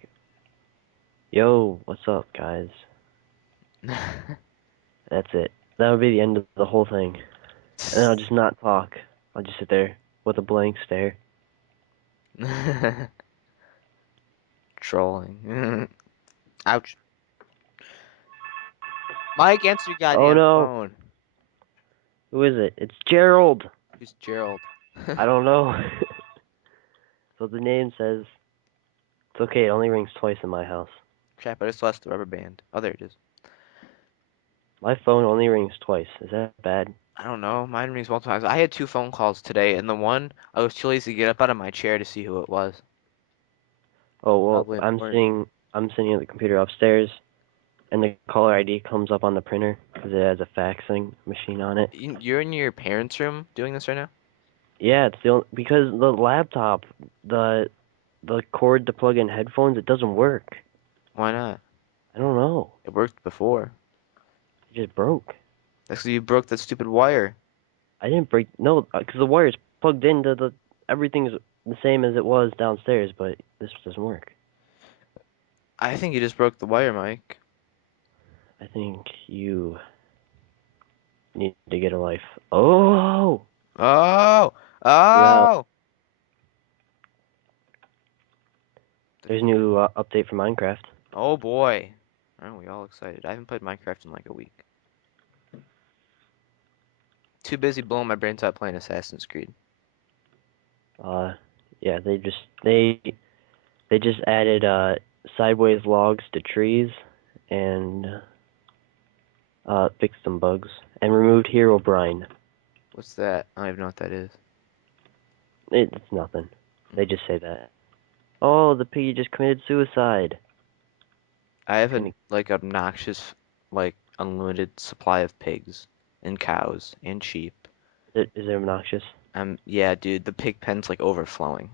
"Yo, what's up, guys?" That's it. That would be the end of the whole thing. And then I'll just not talk. I'll just sit there with a blank stare. Trolling. Ouch. Mike, answer your Oh goddamn no, phone. who is it? It's Gerald. Who's Gerald? I don't know. So the name says it's okay. It only rings twice in my house. Crap, I just lost the rubber band. Oh, there it is. My phone only rings twice. Is that bad? I don't know. Mine rings multiple times. I had 2 phone calls today, and the one, I was too lazy to get up out of my chair to see who it was. Oh well, Probably important. I'm sitting at the computer upstairs, and the caller ID comes up on the printer because it has a faxing machine on it. You're in your parents' room doing this right now? Yeah, it's the only, because the laptop, the cord to plug in headphones, it doesn't work. Why not? I don't know. It worked before. It just broke. That's 'cause you broke that stupid wire. I didn't break. No, because the wire's plugged into the. Everything's the same as it was downstairs, but this doesn't work. I think you just broke the wire, Mike. I think you need to get a life. Oh, Oh! you have Oh! There's a new update for Minecraft. Oh boy. Aren't we all excited? I haven't played Minecraft in like a week. Too busy blowing my brains out playing Assassin's Creed. Yeah, they just added sideways logs to trees and fixed some bugs and removed hero brine. What's that? I don't even know what that is. It's nothing. They just say that. Oh, the piggy just committed suicide. I have Kinda- a like obnoxious, like unlimited supply of pigs and cows and sheep. Is it obnoxious? Yeah, dude, the pig pen's like overflowing.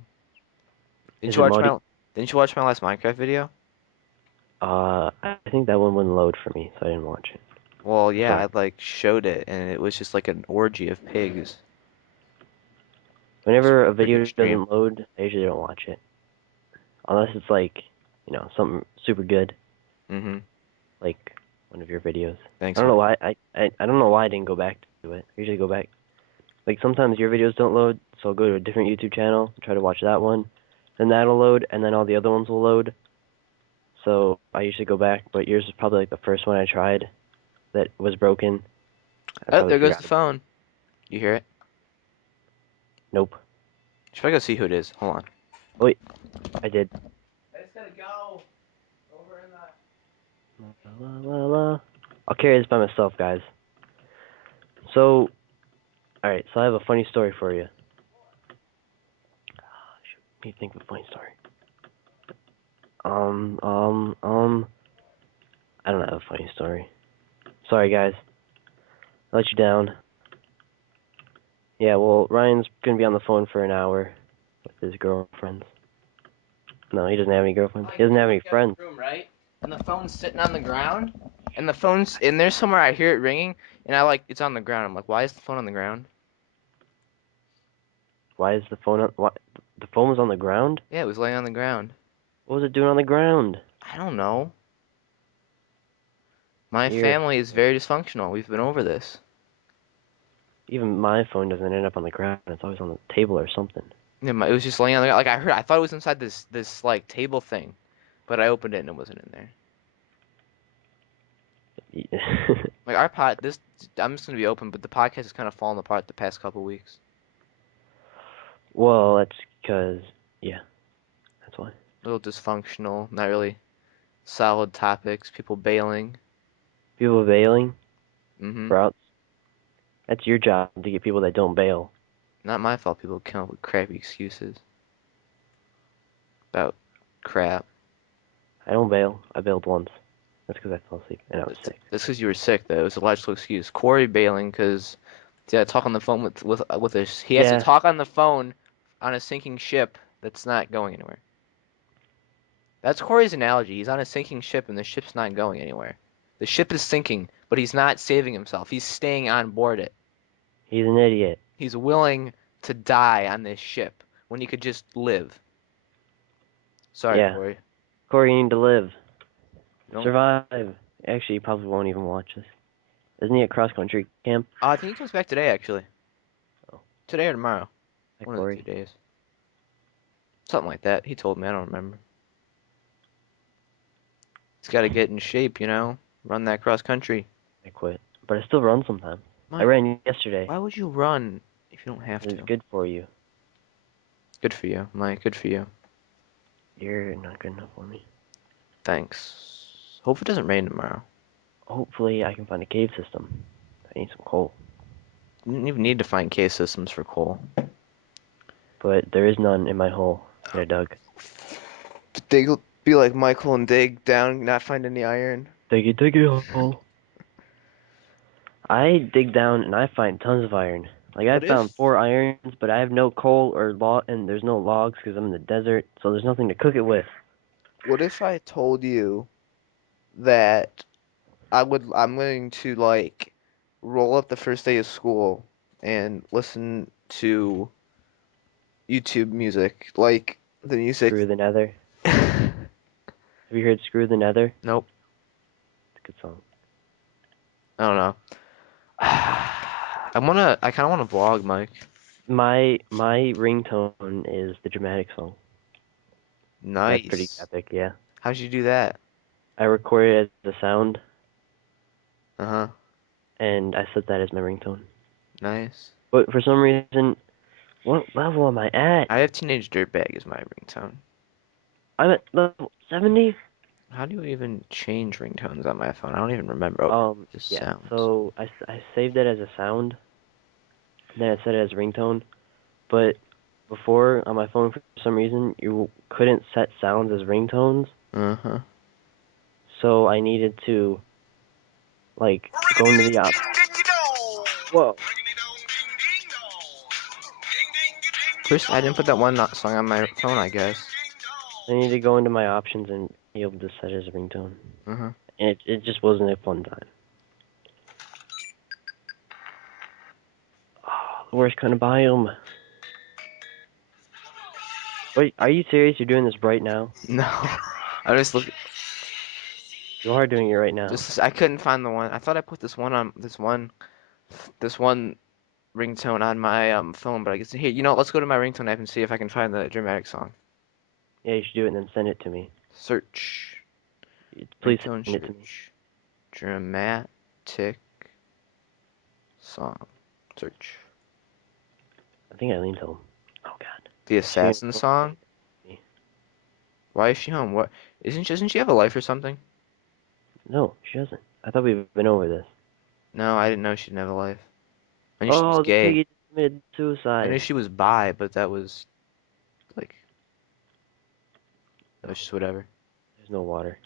Didn't Is you it watch muddy? Didn't you watch my last Minecraft video? I think that one wouldn't load for me, so I didn't watch it. Well, yeah, Sorry. I like showed it, and it was just like an orgy of pigs. It's Whenever a pretty video extreme. doesn't load, I usually don't watch it. Unless it's like, something super good, Mm-hmm. like one of your videos. Thanks, I don't know man. why I don't know why I didn't go back to it. I usually go back. Like sometimes your videos don't load, so I'll go to a different YouTube channel, try to watch that one, then that'll load, and then all the other ones will load. So I usually go back, but yours is probably like the first one I tried that was broken. I Oh, probably there goes the forgot. phone. You hear it? Nope. Should I go see who it is? Hold on. Wait, I did. I just gotta go over in the. La, la, la. I'll carry this by myself, guys. So, alright, so I have a funny story for you. Let me think of a funny story. I don't have a funny story. Sorry, guys. I let you down. Yeah, well, Ryan's gonna be on the phone for an hour with his girlfriends. No, he doesn't have any girlfriends. He doesn't have any friends. Room, right? And the phone's sitting on the ground, and the phone's in there somewhere. I hear it ringing, and it's on the ground. I'm like, why is the phone on the ground? Why is the phone on? What? The phone was on the ground? Yeah, it was laying on the ground. What was it doing on the ground? I don't know. My You're family is very dysfunctional. We've been over this. even my phone doesn't end up on the ground. It's always on the table or something. Yeah, it was just laying on the like I thought it was inside this like table thing, but I opened it and it wasn't in there. Like our I'm just gonna be open, but the podcast has kind of fallen apart the past couple weeks. Well, that's because yeah, that's why. A little dysfunctional, not really solid topics. People bailing. People bailing, Mm-hmm. Sprouts. That's your job to get people that don't bail. Not my fault. People come up with crappy excuses about crap. I don't bail. I bailed once. That's because I fell asleep and I was sick. That's because you were sick, though. It was a logical excuse. Corey bailing because he had to talk on the phone with us. He has to Yeah, talk on the phone on a sinking ship that's not going anywhere. That's Corey's analogy. He's on a sinking ship and the ship's not going anywhere. The ship is sinking, but he's not saving himself. He's staying on board it. he's an idiot. He's willing to die on this ship when he could just live. Sorry, Yeah, Corey. Corey, you need to live, You don't. survive. Actually, he probably won't even watch this. Isn't he at cross country camp? I think he comes back today, actually. Oh, Today or tomorrow. hi One of the Corey. 2 days. Something like that. He told me. I don't remember. He's got to get in shape, Run that cross country. I quit, but I still run sometimes. I Mike, ran yesterday. why would you run if you don't have It's to? good for you. Good for you, Mike. Good for you. You're not good enough for me. Thanks. Hope it doesn't rain tomorrow. Hopefully, I can find a cave system. I need some coal, You don't even need to find cave systems for coal. but there is none in my hole that I dug. Dig, be like Michael and dig down, not find any iron. Dig a hole. I dig down and I find tons of iron. Like I What found if 4 irons, but I have no coal or log, and there's no logs because I'm in the desert, so there's nothing to cook it with. what if I told you that I'm going to like roll up the first day of school and listen to YouTube music, like the music. Screw the Nether. Have you heard Screw the Nether? Nope, It's a good song. I don't know. I kind of wanna vlog, Mike. My ringtone is the dramatic song. That's pretty Nice. epic, yeah. How'd you do that? I recorded it as a sound, Uh-huh. and I set that as my ringtone. Nice. But for some reason, what level am I at? I have Teenage Dirtbag as my ringtone. I'm at level 70? How do you even change ringtones on my phone? I don't even remember. Oh, just Yeah, sounds. so I saved it as a sound, then I set it as ringtone, but before on my phone, for some reason, you couldn't set sounds as ringtones, Uh-huh. so I needed to, like, go into the op. Whoa. Chris, I didn't put that one song on my phone, I guess. I need to go into my options and be able to set it as a ringtone. Uh-huh. And it just wasn't a fun time. Oh, the worst kind of biome. Wait, are you serious? You're doing this right now? No. I just look. You are doing it right now. I couldn't find the one. I thought I put this one ringtone on my phone, but I guess here. Let's go to my ringtone app and see if I can find the dramatic song. Yeah, you should do it and then send it to me. Search. Please Ringtone send it to me. search. Dramatic song. Search. I think Eileen's home. Oh God. The She ain't Assassin gonna song? send it to me. Why is she home? What? Doesn't she have a life or something? No, she doesn't. I thought we've been over this. No, I didn't know she didn't have a life. I knew she was Oh, the gay. piggy just committed I knew suicide. she was bi, but that was like that No, was just whatever. there's no water.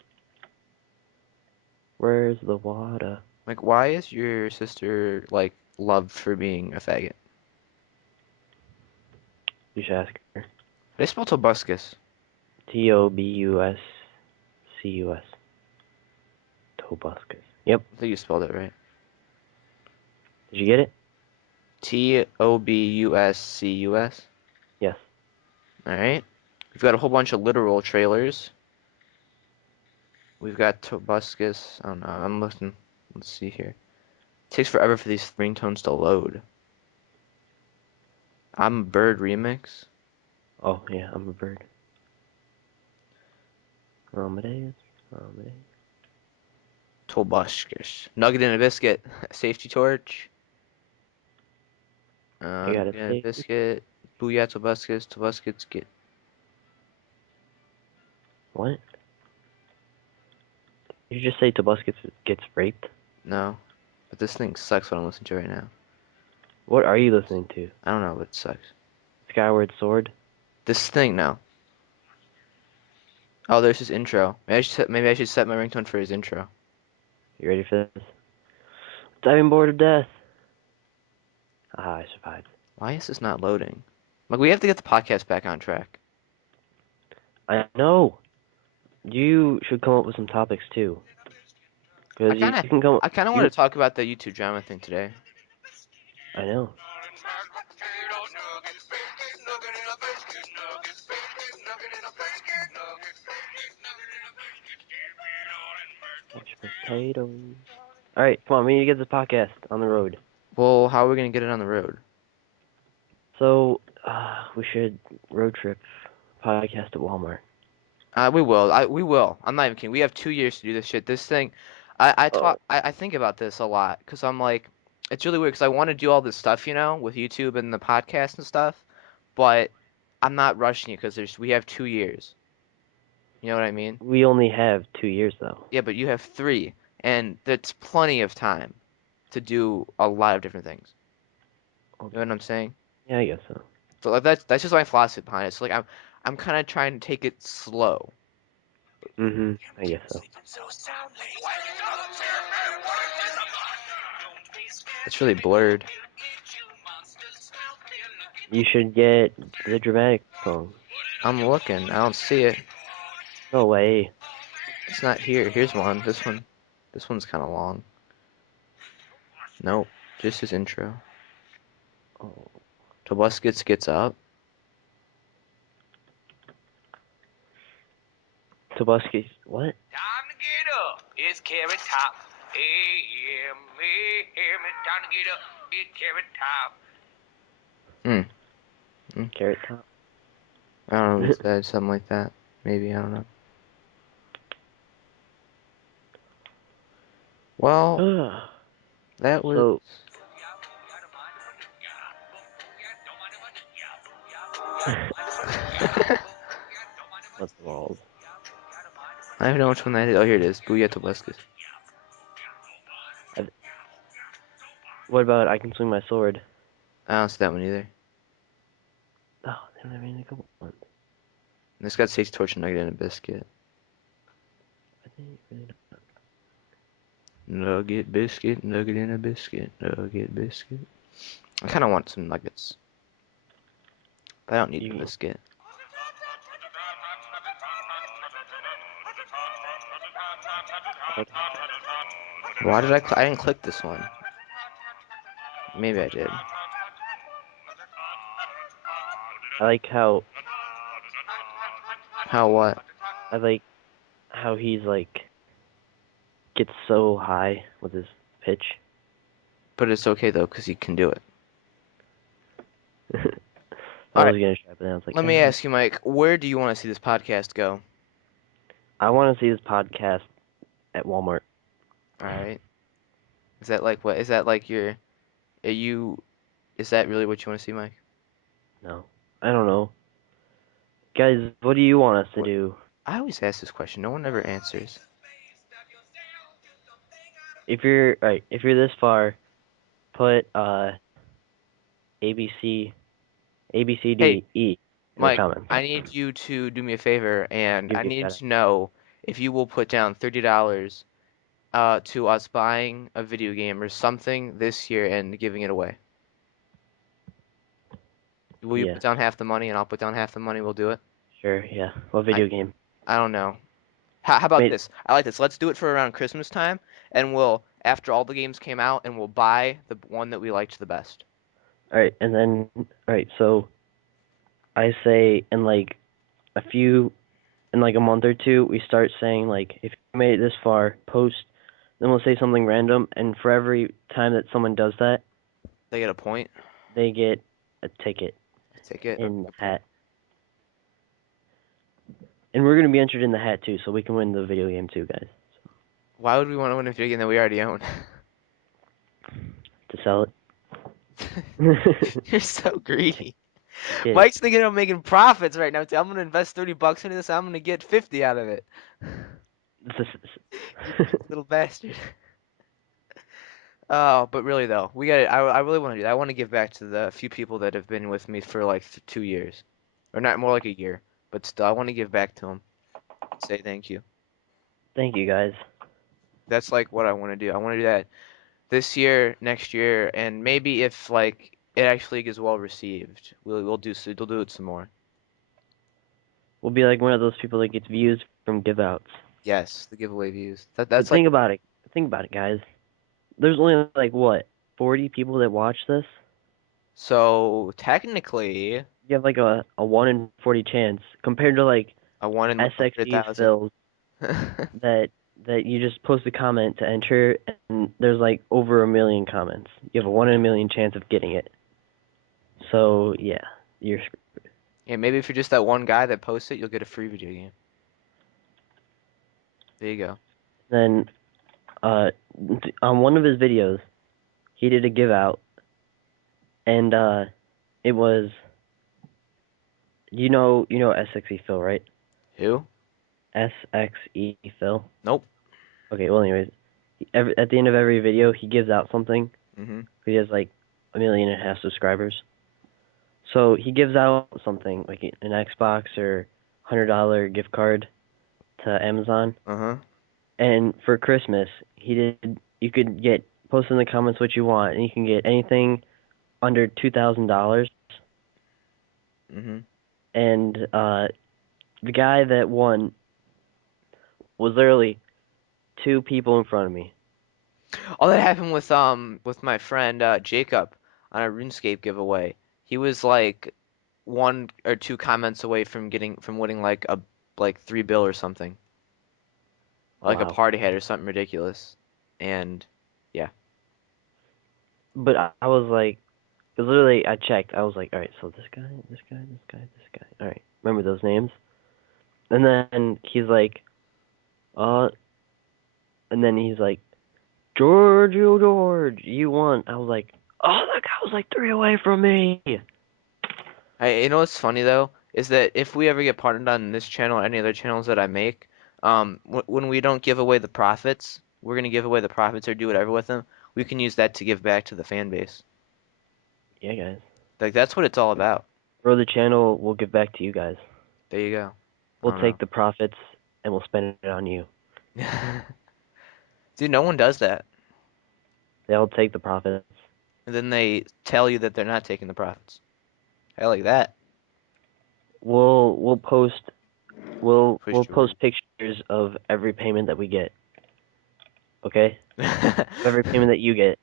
Where's the water? Like, why is your sister like loved for being a faggot? You should ask her. They spell Tobuscus. Tobuscus. Tobuscus. Yep. I think you spelled it right. Did you get it? Tobuscus. Yes. All right. We've got a whole bunch of literal trailers. We've got Tobuscus. I don't know. I'm looking. Let's see here. It takes forever for these ringtones to load. I'm a Bird remix. Oh, yeah, I'm a bird. Amadeus. Amadeus. Tobuscus. Nugget in a biscuit. Safety torch. I got a Nugget in a safety. biscuit. Booyah Tobuscus. Tobuscus get. What? Did you just say Tobuscus gets raped? No. But this thing sucks what I'm listening to right now. What are you listening to? I don't know, but it sucks. Skyward Sword? This thing now. Oh, there's his intro. Maybe I should set my ringtone for his intro. You ready for this? Diving board of death. Ah, I survived. Why is this not loading? Like, we have to get the podcast back on track. I know. You should come up with some topics too. Because you can come. I kind of want You. to talk about the YouTube drama thing today. I know. Mashed potatoes. All right, come on. We need to get this podcast on the road. Well, how are we gonna get it on the road? So, we should road trip podcast at Walmart. We will. We will. I'm not even kidding. We have 2 years to do this shit. This thing, Oh. I think about this a lot because I'm like, it's really weird because I want to do all this stuff, with YouTube and the podcast and stuff, but I'm not rushing it because we have 2 years. You know what I mean? We only have 2 years though. Yeah, but you have three, and that's plenty of time to do a lot of different things. You know what I'm saying? Yeah, I guess so. So like that's just my philosophy behind it. So like I'm kind of trying to take it slow. I guess so. It's really blurred. You should get the dramatic song. I'm looking. I don't see it. No way. It's not here. Here's one. This one. This one's kind of long. Nope. Just his intro. Oh. Tobuscus gets up. Tobuscus. What? Time to get up. It's Carrot Top. A.M. A.M. It's time to get up. It's Carrot Top. Carrot Top. I don't know what he said. Something like that. Maybe, I don't know. Well, that was. So, what's the world? I don't know which one that is. Oh, here it is. Booyah Tobuscus. What about I Can Swing My Sword? I don't see that one either. Oh, they only made a couple ones. This guy says torch nugget and a biscuit. I think really Nugget, biscuit, nugget and a biscuit. Nugget, biscuit. I kind of want some nuggets. But I don't need the you, biscuit. like, Why did I didn't click this one. Maybe I did. I like how How what? I like how he's like gets so high with his pitch. But it's okay though, because he can do it. I Alright, was gonna try, but then I was like, let me ask you, Mike, where do you want to see this podcast go? I want to see this podcast at Walmart. Alright. Is that like what? Is that like your. Are you. Is that really what you want to see, Mike? No, I don't know, guys. What do you want us to What? do? I always ask this question. No one ever answers. If you're right, if you're this far, put ABC, Hey, ABCDE in the Mike, comments. I need you to do me a favor, and Give I me a need shout out. to know if you will put down $30 to us buying a video game or something this year and giving it away. Will you Yeah, put down half the money and I'll put down half the money? We'll do it. sure. Yeah. What I video game? I don't know. How about Wait. this? I like this. Let's do it for around Christmas time, and we'll after all the games came out, and we'll buy the one that we liked the best. All right, and then all right. So I say in like a few, in like a month or two, we start saying like, if you made it this far, post. Then we'll say something random, and for every time that someone does that, They get a point. they get a ticket A ticket. in Okay. the hat. And we're gonna be entered in the hat too, so we can win the video game too, guys. Why would we want to win a video game that we already own? To sell it. You're so greedy. Kidding. Mike's thinking of making profits right now. I'm gonna invest $30 into this. I'm gonna get 50 out of it. You little bastard. Oh, but really though, we got. I really want to do that. I want to give back to the few people that have been with me for like 2 years, or not more like a year. But still, I want to give back to them. Say thank you. Thank you, guys. That's like what I want to do. I want to do that this year, next year, and maybe if like it actually gets well received, we'll do it some more. We'll be like one of those people that gets views from give outs. Yes, the giveaway views. But That's like think about it. Think about it, guys. There's only like what, 40 people that watch this? so technically You have like a 1 in 40 chance compared to like a 1 in SXE 100,000. Phils that you just post a comment to enter, and there's like over a million comments. You have a 1 in a million chance of getting it. So yeah, you're Yeah, maybe if you're just that one guy that posts it, you'll get a free video game. There you go. then on one of his videos, he did a give out, and it was you know SXE Phil, right? Who? SXE Phil. Nope. Okay, well anyways, at the end of every video, he gives out something. Mhm. He has like 1.5 million subscribers. So he gives out something like an Xbox or $100 gift card to Amazon. Uh-huh. And for Christmas, you could get post in the comments what you want, and you can get anything under $2,000. Mhm. And the guy that won was literally two people in front of me. Oh, that happened with my friend Jacob on a RuneScape giveaway. He was like 1 or 2 comments away from winning like a like 3 bill or something. Like a Wow. party hat or something ridiculous. And yeah. But I was like, because literally I checked. I was like, all right, so this guy, this guy, this guy, this guy. All right, remember those names? And then he's like, uh, and then he's like, George, you George, you won. I was like, oh, that guy was like 3 away from me. You know what's funny though is that if we ever get partnered on this channel or any other channels that I make, when we don't give away the profits, we're gonna give away the profits or do whatever with them. We can use that to give back to the fan base. Yeah, guys. Like that's what it's all about. Grow the channel, we'll give back to you guys. There you go. I We'll don't take the profits and we'll spend it on you. know. Dude, no one does that. They'll take the profits. And then they tell you that they're not taking the profits. I like that. We'll post Push we'll your word. post pictures of every payment that we get. Okay? Every payment that you get,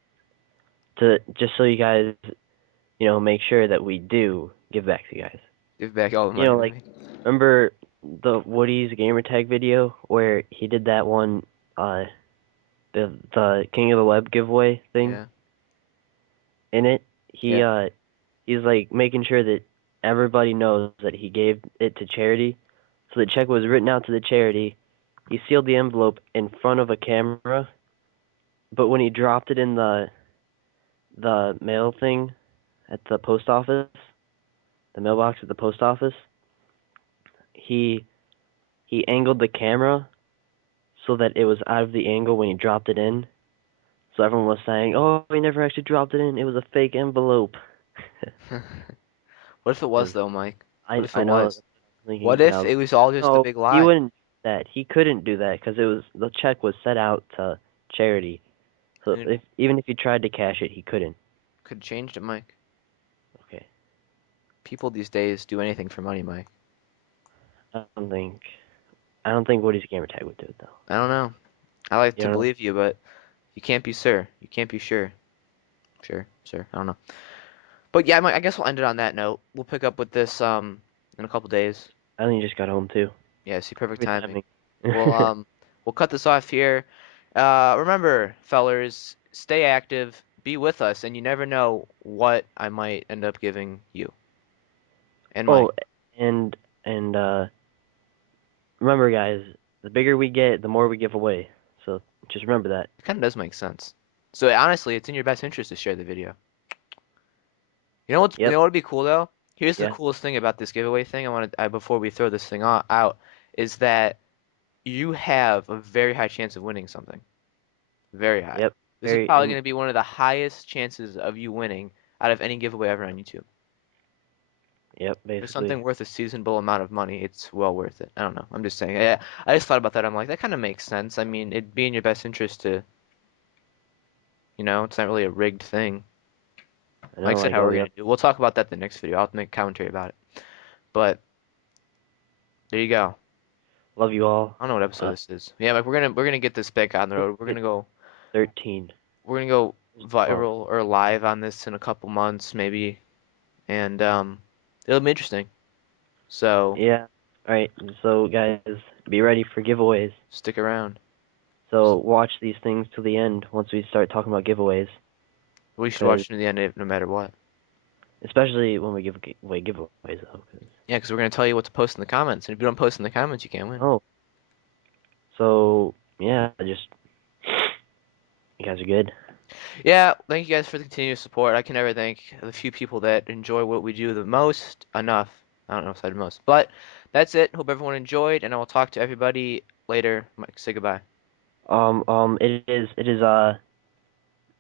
to just so you guys, make sure that we do give back to you guys. Give back all the money we Like, make. remember the Woody's gamertag video where he did that one, the King of the Web giveaway thing? Yeah. In it, Yeah. he's like making sure that everybody knows that he gave it to charity. So the check was written out to the charity. He sealed the envelope in front of a camera, but when he dropped it in the mail thing at the post office, the mailbox at the post office, he angled the camera so that it was out of the angle when he dropped it in. So everyone was saying, "Oh, he never actually dropped it in. It was a fake envelope." What if it was Because though, Mike? What if it I know that's was? what I'm thinking, What and if it was all just a no, big he lie? wouldn't do that. He couldn't do that because the check was set out to charity. So Dude, even if he tried to cash it, he couldn't. could have changed it, Mike. Okay, People these days do anything for money, Mike. I don't think I don't think Woody's gamer tag would do it though. I don't know. I like You to know, believe you, but you can't be sure. You can't be sure. Sure, sure. I don't know. But yeah, Mike, I guess we'll end it on that note. We'll pick up with this in a couple days. I think he just got home too. Yeah, see, perfect Good timing. timing. We'll we'll cut this off here. Remember, fellers, stay active, be with us, and you never know what I might end up giving you and Mike. Oh, and and remember, guys, the bigger we get, the more we give away. So just remember that. It kind of does make sense. So honestly, it's in your best interest to share the video. You Yep. know what'd be cool though? Here's the Yeah. coolest thing about this giveaway thing. Before we throw this thing out, is that you have a very high chance of winning something. Very high. Yep. This is Very probably and going to be one of the highest chances of you winning out of any giveaway ever on YouTube. yep. For Basically. something worth a seasonable amount of money, it's well worth it. I don't know. I'm just saying. Yeah, I just thought about that. I'm like, that kind of makes sense. I mean, it'd be in your best interest to, it's not really a rigged thing. I Like I know. said, Like how all we're the gonna other. do. We'll talk about that the next video. I'll make commentary about it. But there you go. Love you all. I don't know what episode this is. Yeah, like we're gonna get this back on the road. It's 13. We're gonna go Oh. viral or live on this in a couple months maybe, and it'll be interesting. So Yeah. All right. So guys, be ready for giveaways. stick around. So watch these things till the end once we start talking about giveaways, We should because watch to the end no matter what. especially when we give away giveaways though. 'Cause- Yeah, because we're gonna tell you what to post in the comments, and if you don't post in the comments, you can't win. oh. So yeah, just you guys are good. Yeah, thank you guys for the continued support. I can never thank the few people that enjoy what we do the most enough. I don't know if I said most, but that's it. Hope everyone enjoyed, and I will talk to everybody later. Mike, say goodbye. It is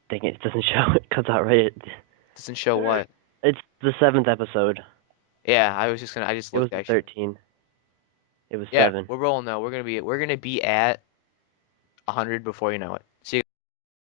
dang it doesn't show. It cuts out right. Doesn't show what. It's the 7th episode. Yeah, I just It was looked the actually. 13. It was Yeah, 7. we're rolling though. We're gonna be at 100 before you know it.